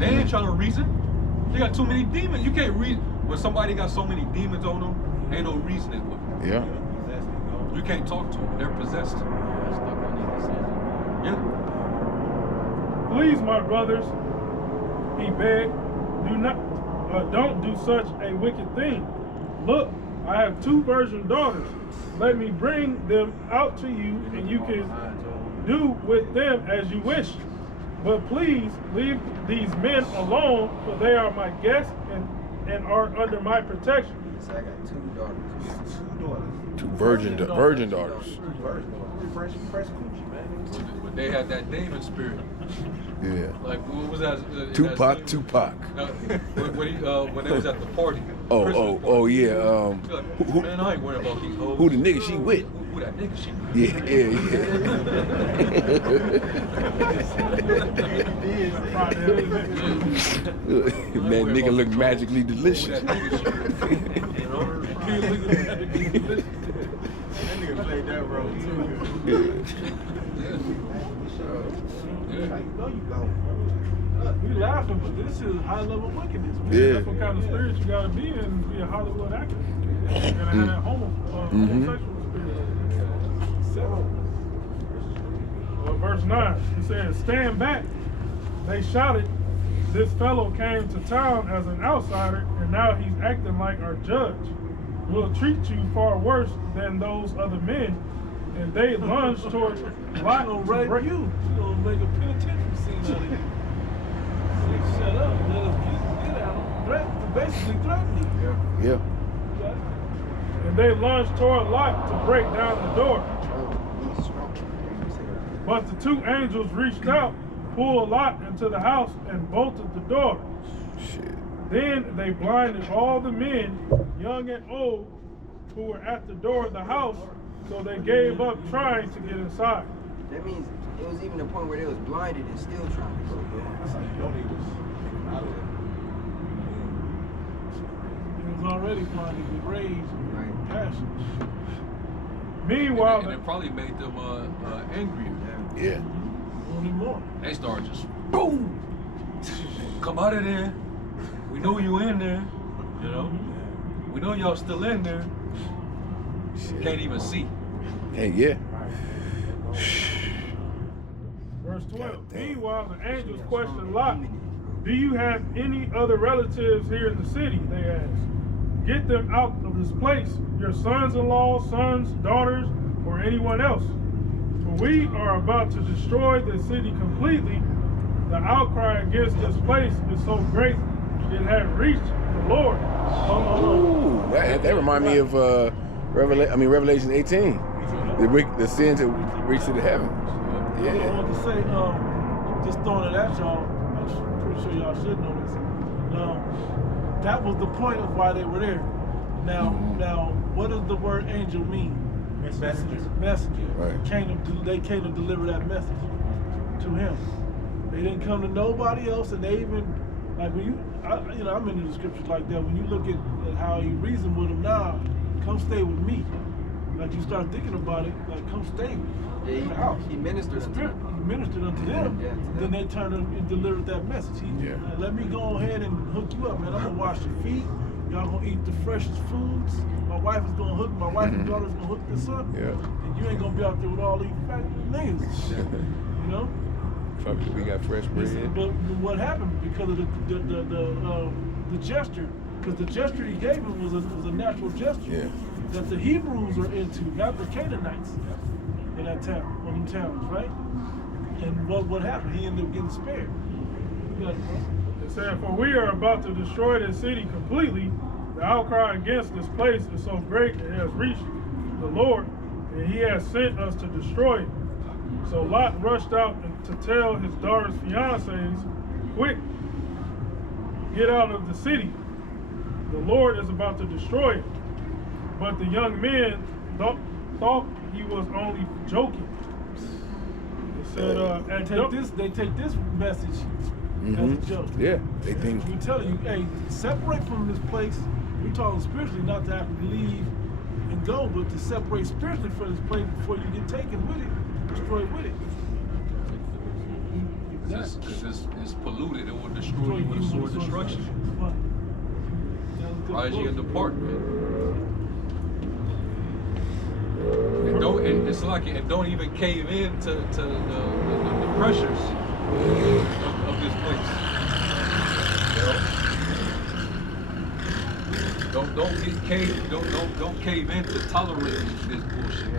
They ain't trying to reason. They got too many demons. You can't reason when somebody got so many demons on them. Ain't no reasoning with them. Yeah. You can't talk to them. They're possessed. Yeah. Please, my brothers, he begged, don't do such a wicked thing. Look, I have 2 virgin daughters. Let me bring them out to you, and you can do with them as you wish. But please leave these men alone, for they are my guests and are under my protection. So I got 2 daughters. 2 virgin daughters. Fresh coochie, man. But they had that demon spirit. Yeah. Like, what was that? Tupac. When they was at the party. Oh, yeah. Man, I ain't worried about these hoes. Who the nigga she with? Who that nigga she with? Yeah. Man, nigga look magically delicious. That nigga played that role too. We laughing, but this is high level wickedness, man. Yeah. That's what kind of spirit you gotta be in to be a Hollywood actor. You gotta have that homosexual spirit. Verse 9, it says, "Stand back." They shouted, "This fellow came to town as an outsider, and now he's acting like our judge. We'll treat you far worse than those other men." And they lunged towards Lot to break You gonna make a penitentiary scene out of you. Shut up. Let us get out. Basically threaten you. Yeah. And they lunged toward Lot to break down the door. But the 2 angels reached out, pulled Lot into the house, and bolted the door. Shit. Then they blinded all the men, young and old, who were at the door of the house, so they gave up trying to get inside. That means it was even a point where they was blinded and still trying to go. That's how you know they was out of He was already blinded with rage and passion. Meanwhile, and it probably made them angrier. Yeah. Only more. They started just boom. Come out of there. We know you in there. We know y'all still in there. Can't even see. Hey, yeah. Verse 12. Meanwhile, the angels questioned Lot, "Do you have any other relatives here in the city?" They asked. "Get them out of this place, your sons-in-law, sons, daughters, or anyone else. For we are about to destroy the city completely. The outcry against this place is so great, it had reached the Lord." Ooh, that remind me of Revelation 18. The sins that reach to the heavens. I want to say, just throwing it at y'all, I'm pretty sure y'all should know this. That was the point of why they were there. Now, what does the word angel mean? Messenger. Right. They came to deliver that message to him. They didn't come to nobody else, and they even, like when you, I'm into the scriptures like that. When you look at how he reasoned with them now, come stay with me. Like you start thinking about it, like come stay in the house. He ministered unto them. He ministered unto them. Yeah, to them. Then they turned and delivered that message. Let me go ahead and hook you up, man. I'm gonna wash your feet. Y'all gonna eat the freshest foods. My wife is gonna hook. My wife and daughter's gonna hook this up. Yeah. And you ain't gonna be out there with all these fat niggas. You know. Fuck it, we got fresh bread. But what happened because of the gesture? Because the gesture he gave him was a natural gesture that the Hebrews are into, not the Canaanites in that town, one of them towns, right? And what happened? He ended up getting spared. It said, "For we are about to destroy this city completely. The outcry against this place is so great it has reached the Lord, and he has sent us to destroy it." So Lot rushed out to tell his daughter's fiancés, "Quick, get out of the city. The Lord is about to destroy it." But the young men thought he was only joking. They said, they take this message as a joke. Yeah, they think. We tell you, hey, separate from this place. We're talking spiritually, not to have to leave and go, but to separate spiritually from this place before you get taken with it, destroyed with it. Because it's polluted. It will destroy you with a sword of destruction. Rise ye and depart, man. And it's like it don't even cave in to the pressures of this place. You know? Don't cave into tolerating this bullshit.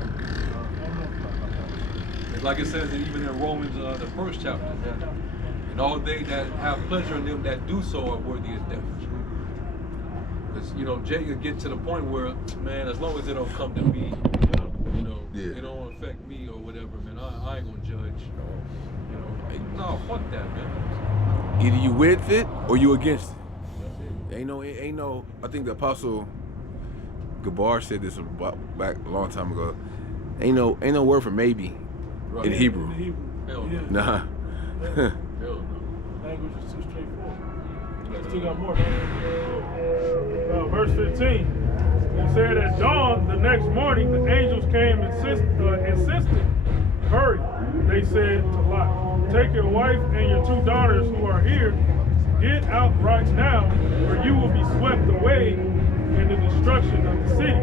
It's like it says even in Romans the 1st chapter. And all they that have pleasure in them that do so are worthy of death. Because Jay could get to the point where, man, as long as it don't come to me, it don't affect me or whatever, man. I ain't gonna judge. No, fuck that, man. Either you with it or you against it. Ain't no. I think the Apostle Gabar said this back a long time ago. Ain't no word for maybe in Hebrew. Hell no. Nah. Hell no. Language is too straightforward. Still got more. Verse 15. It said at dawn the next morning, the angels came and insisted, "Hurry," they said to Lot. "Take your wife and your 2 daughters who are here. Get out right now, or you will be swept away in the destruction of the city."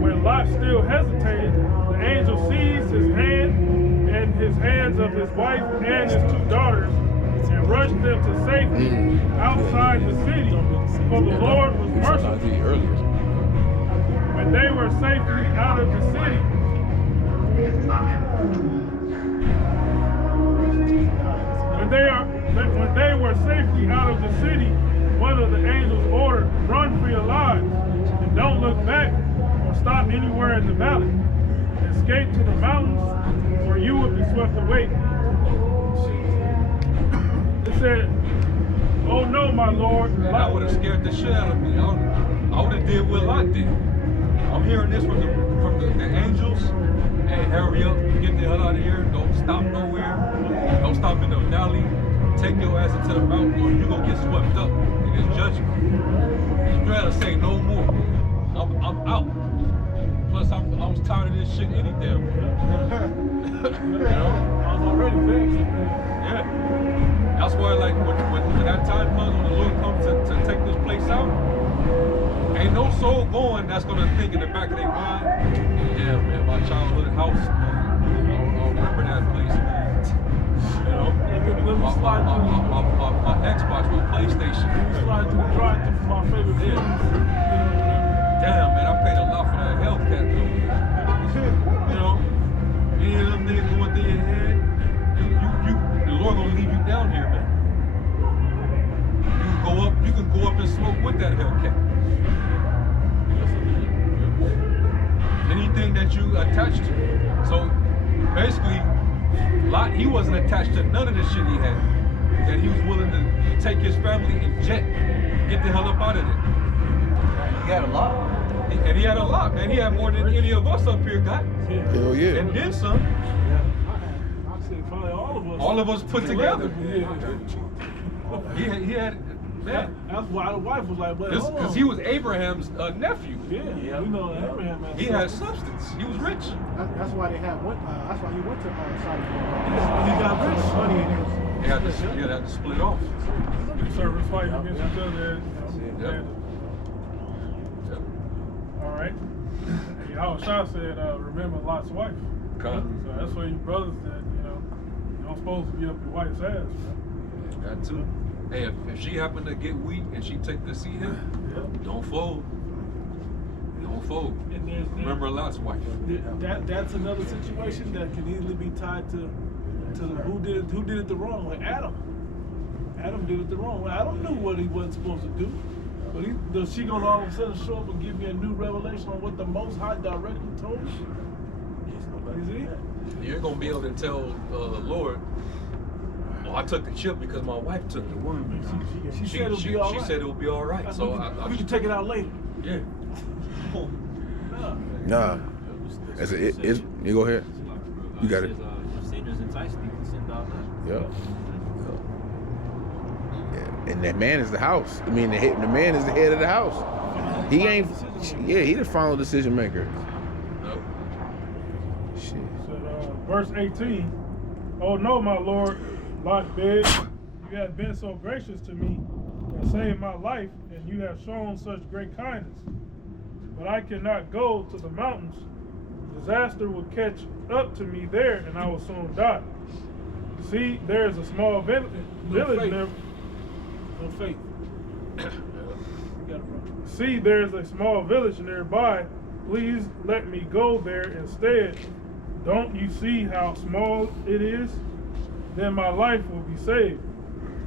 When Lot still hesitated, the angel seized his hand and his hands of his wife and his 2 daughters and rushed them to safety outside the city, for the Lord was merciful. When they were safely out of the city, when they were safely out of the city, one of the angels ordered, "Run for your lives, and don't look back or stop anywhere in the valley. Escape to the mountains, or you will be swept away." It said, "Oh no, my Lord." Man, I would have scared the shit out of me. I would have did what Lot did. I'm hearing this from the angels. Hey, hurry up, get the hell out of here. Don't stop nowhere. Don't stop in the valley. Take your ass into the mountain, or you're gonna get swept up in this judgment. You gotta say no more. I'm out. Plus, I was tired of this shit any damn way. I was already vexed. Yeah. That's why, like, when that time comes, when the Lord comes to take this place out, ain't no soul going that's gonna think in the back of their mind, "Yeah, man, my childhood house, man, I'll remember that place, man." My Xbox, my PlayStation. Slide through the drive-thru for my favorite films. Damn, man, I paid a lot for that Hellcat, though. Any of them niggas going through your head, the Lord gonna leave you down here, man. You can go up and smoke with that Hellcat. Anything that you attach to. So basically, Lot, he wasn't attached to none of the shit he had. That he was willing to take his family and get the hell up out of there. He had a lot. And he had a lot, man. He had more than any of us up here got. Hell yeah. And then some. I say probably all of us. All of us put together. He had that. That's why the wife was like, "But hold on." Because he was Abraham's nephew. Yeah, you know Abraham had He had substance. He was rich. That's why they had one. That's why he went to Sodom. He got rich. Money in his. They had to split off. The servants fighting against each other. Yep. Yep. All right. Yahushua said, remember Lot's wife. Come. So that's where you brothers that, you don't supposed to get up your wife's ass. Man. That too. Hey, if she happened to get weak and she take the seat here, don't fold. Don't fold. And Remember Lot's wife. That's another situation that can easily be tied to who did it the wrong way. Adam. Adam did it the wrong way. Adam knew what he wasn't supposed to do. But is she gonna all of a sudden show up and give me a new revelation on what the Most High directly told me? You see? You ain't gonna be able to tell the Lord, "Oh, I took the chip because my wife took the worm." She said it'll be all right. She said it'll be all right. So we can take it out later. Yeah. Nah. You go ahead. You got it. Sinners entice people to sin down there. Yeah. And that man is the house. I mean, the man is the head of the house. He ain't. Yeah, he the final decision maker. Shit. So, verse 18. Oh no, my Lord, Lot begged, you have been so gracious to me and saved my life, and you have shown such great kindness. But I cannot go to the mountains. Disaster will catch up to me there, and I will soon die. See, there is a small village there. No faith. See, there's a small village nearby. Please let me go there instead. Don't you see how small it is? Then my life will be saved.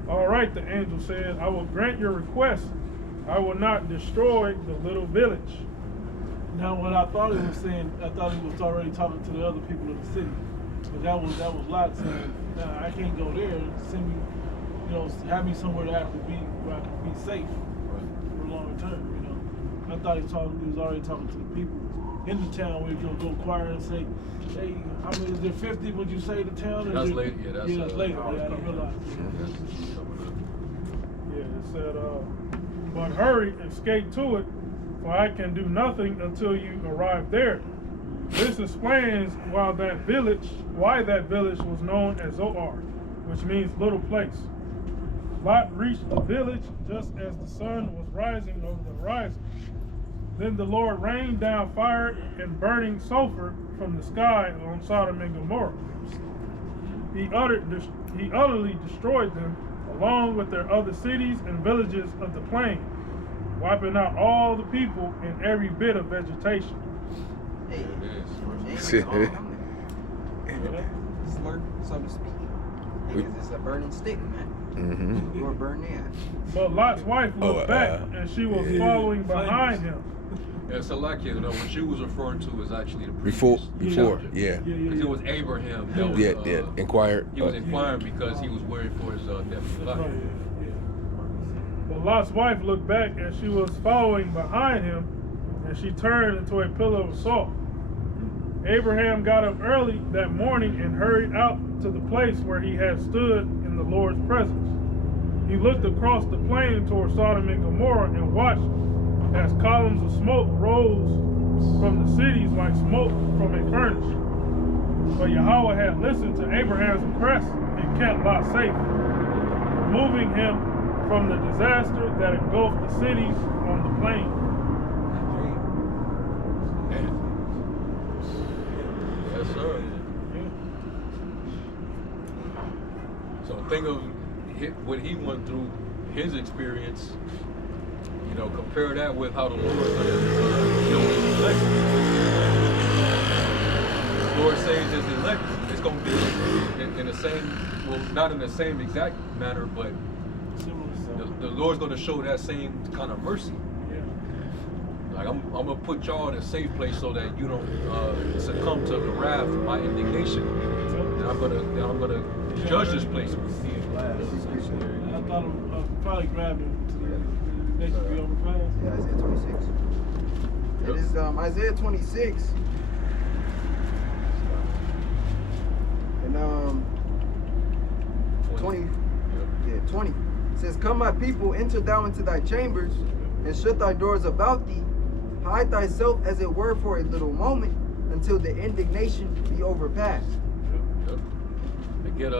All right, the angel said, I will grant your request. I will not destroy the little village. Now, what I thought he was saying, I thought he was already talking to the other people of the city. But that was Lot saying, nah, I can't go there. Send me, have me somewhere that I have to be, where I can be safe for a longer term, I thought he was already talking to the people in the town where he could go inquire and say, hey, how many is there 50 would you say the town? That's later. Yeah, that's later. Yeah, I didn't realize. Yeah, it said, but hurry, escape to it, for I can do nothing until you arrive there. This explains why that village was known as Zoar, which means little place. Lot reached the village just as the sun was rising over the horizon. Then the Lord rained down fire and burning sulfur from the sky on Sodom and Gomorrah. He utterly destroyed them, along with their other cities and villages of the plain, wiping out all the people and every bit of vegetation. Hey, slurp, so to speak. It's a burning stick, man. You were burning there. But Lot's wife looked back, and she was following behind him. Yeah, so like what she was referring to was actually the previous before, chapter. yeah. Because it was Abraham that was, inquired. He was inquiring because he was worried for his nephew Lot. But Lot's wife looked back, and she was following behind him, and she turned into a pillar of salt. Abraham got up early that morning and hurried out to the place where he had stood in the Lord's presence. He looked across the plain toward Sodom and Gomorrah and watched as columns of smoke rose from the cities like smoke from a furnace. But Yahweh had listened to Abraham's request and kept Lot safe, removing him from the disaster that engulfed the cities on the plain. Yes, sir. So think of what he went through, his experience. Compare that with how the Lord was elect. The Lord saves his elect. It's going to be in the same, well, not in the same exact manner, but the Lord's going to show that same kind of mercy. Like I'm going to put y'all in a safe place so that you don't succumb to the wrath of my indignation. And I'm gonna judge this place. I thought I'd probably grab him to the next video pass. Yeah, Isaiah 26. It is Isaiah 26. And 20. Yeah, 20. It It says, come my people, enter thou into thy chambers, and shut thy doors about thee. Hide thyself as it were for a little moment, until the indignation be overpassed. Yep. And get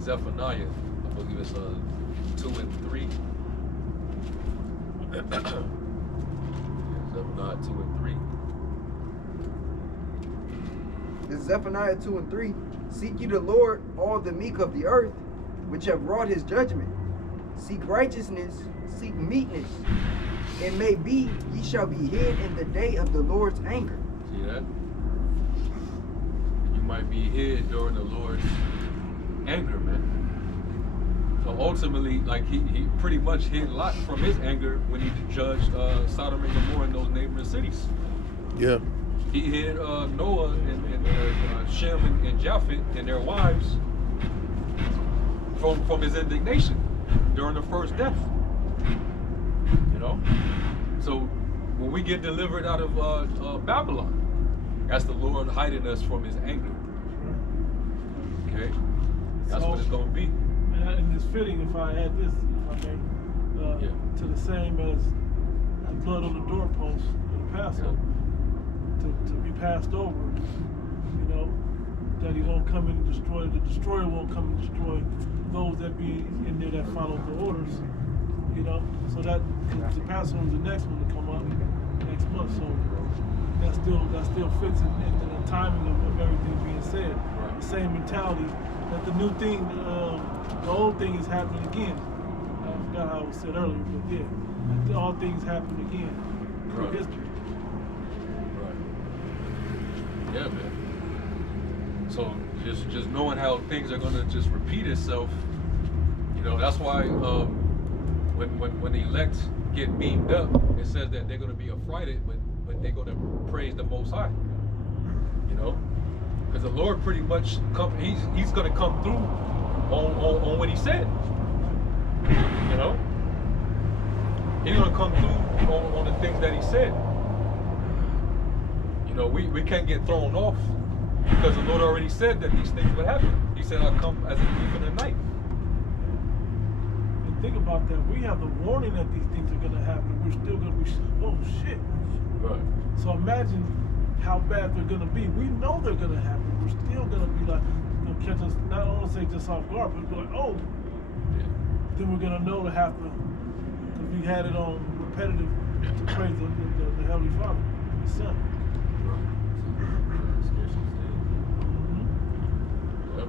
Zephaniah, I believe it's 2 and 3. Zephaniah 2 and 3. This is Zephaniah 2 and 3. Seek ye the Lord, all the meek of the earth, which have wrought his judgment. Seek righteousness, seek meekness. It may be ye shall be hid in the day of the Lord's anger. See that? You might be hid during the Lord's anger, man. So ultimately, like he pretty much hid Lot from his anger when he judged Sodom and Gomorrah and those neighboring cities. Yeah. He hid Noah and Shem and Japheth and their wives from his indignation during the first death. You know? So when we get delivered out of Babylon, that's the Lord hiding us from his anger. Okay? That's what it's going to be. And it's fitting if I add this, if I may, to the same as the blood on the doorpost in the Passover, to be passed over, you know, that he won't come and destroy, the destroyer won't come and destroy those that be in there that follow the orders, you know, so that the Passover is the next one to come up next month, so that still fits in the timing of everything being said. Right. The same mentality that the new thing, the old thing is happening again. I forgot how it was said earlier, but yeah, all things happen again through history. Right. Yeah, man. So just knowing how things are gonna just repeat itself, you know, that's why when the elect get beamed up, it says that they're gonna be affrighted, but they're gonna praise the Most High. You know, because the Lord pretty much he's gonna come through on what he said. You know, he's gonna come through on the things that he said. You know, we can't get thrown off because the Lord already said that these things would happen. He said, "I'll come as a thief in the night." And think about that. We have the warning that these things are gonna happen. We're still gonna be, oh shit. Right. So imagine how bad they're gonna be. We know they're gonna happen. We're still gonna be like, gonna catch us, not only say just off guard, but be like, oh. Yeah. Then we're gonna know to have to, because we had it on repetitive to praise the Heavenly Father, the Son. Yep.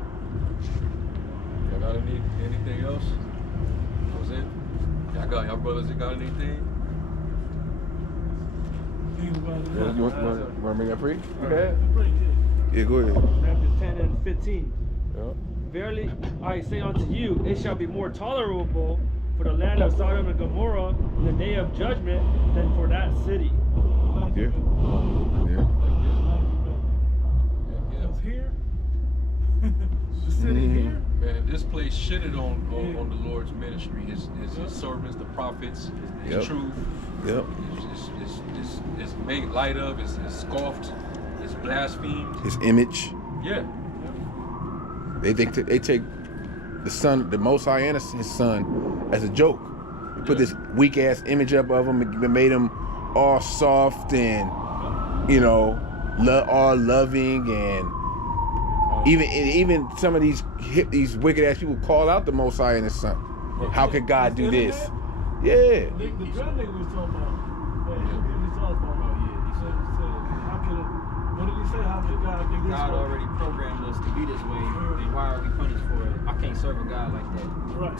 Y'all got anything else? That was it? Y'all brothers, you got anything? You want to make that free? Okay. Yeah, go ahead. Chapter 10 and 15. Yeah. Verily I say unto you, it shall be more tolerable for the land of Sodom and Gomorrah in the day of judgment than for that city. Yeah. Yeah. It's here. The city here. Man, this place shitted on the Lord's ministry, his servants, the prophets, his truth. Yep. It's made light of, it's scoffed, it's blasphemed. His image. Yeah. They think they take the Son, the Most High, and his Son as a joke. They put this weak ass image up of him and made him all soft and, you know, all loving, and even some of these wicked ass people call out the Most High and his Son. How could God do this? Yeah. The good nigga was talking about. He was talking about. He said, how could it? What did he say? How could God do this? God already programmed us to be this way, then why are we punished for it? I can't serve a God like that. Right.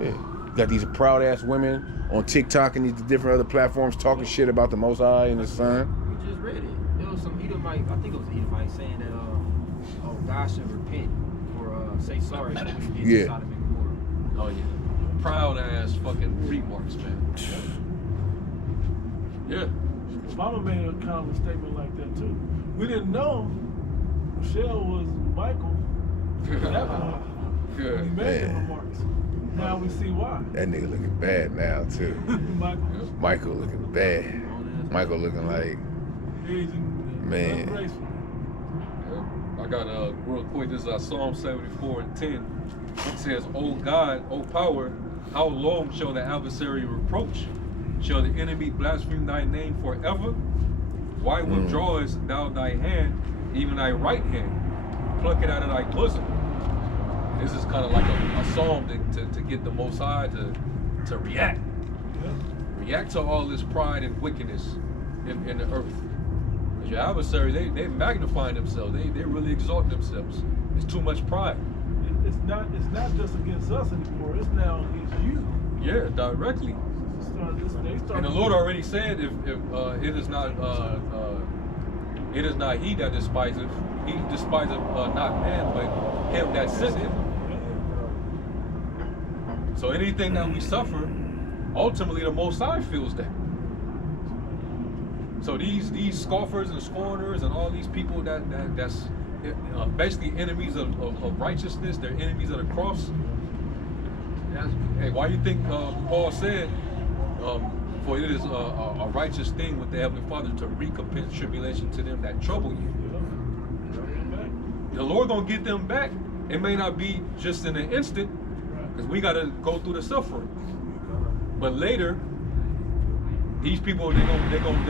Yeah. Got these proud ass women on TikTok and these different other platforms talking shit about the Most High and his Son. We just read it. There was some Edomite, I think it was Edomite, saying that God should repent or say sorry for what he did to Sodom and Gomorrah. Oh yeah. Proud ass fucking remarks, man. Yeah. Obama made a kind of a statement like that too. We didn't know Michelle was Michael at that point. When he made the remarks. Now we see why. That nigga looking bad now too. Michael looking bad. Michael looking like, man. I got real quick. This is Psalm 74:10. It says, "O God, O power, how long shall the adversary reproach? Shall the enemy blaspheme thy name forever? Why withdrawest thou thy hand, even thy right hand? Pluck it out of thy bosom." This is kind of like a psalm to get the Most High to react. React to all this pride and wickedness in the earth. Because your adversary, they magnify themselves. They really exalt themselves. It's too much pride. It's not just against us anymore. It's now against you. Yeah, directly. And the Lord already said, if it is not he that despiseth, he despiseth not man, but him that sent him. So anything that we suffer, ultimately the Most High feels that. So these scoffers and scorners and all these people that's basically enemies of righteousness, they're enemies of the cross. Hey, why do you think Paul said, for it is a righteous thing with the Heavenly Father to recompense tribulation to them that trouble you? The Lord gonna get them back. It may not be just in an instant, because we gotta go through the suffering. But later, these people they're gonna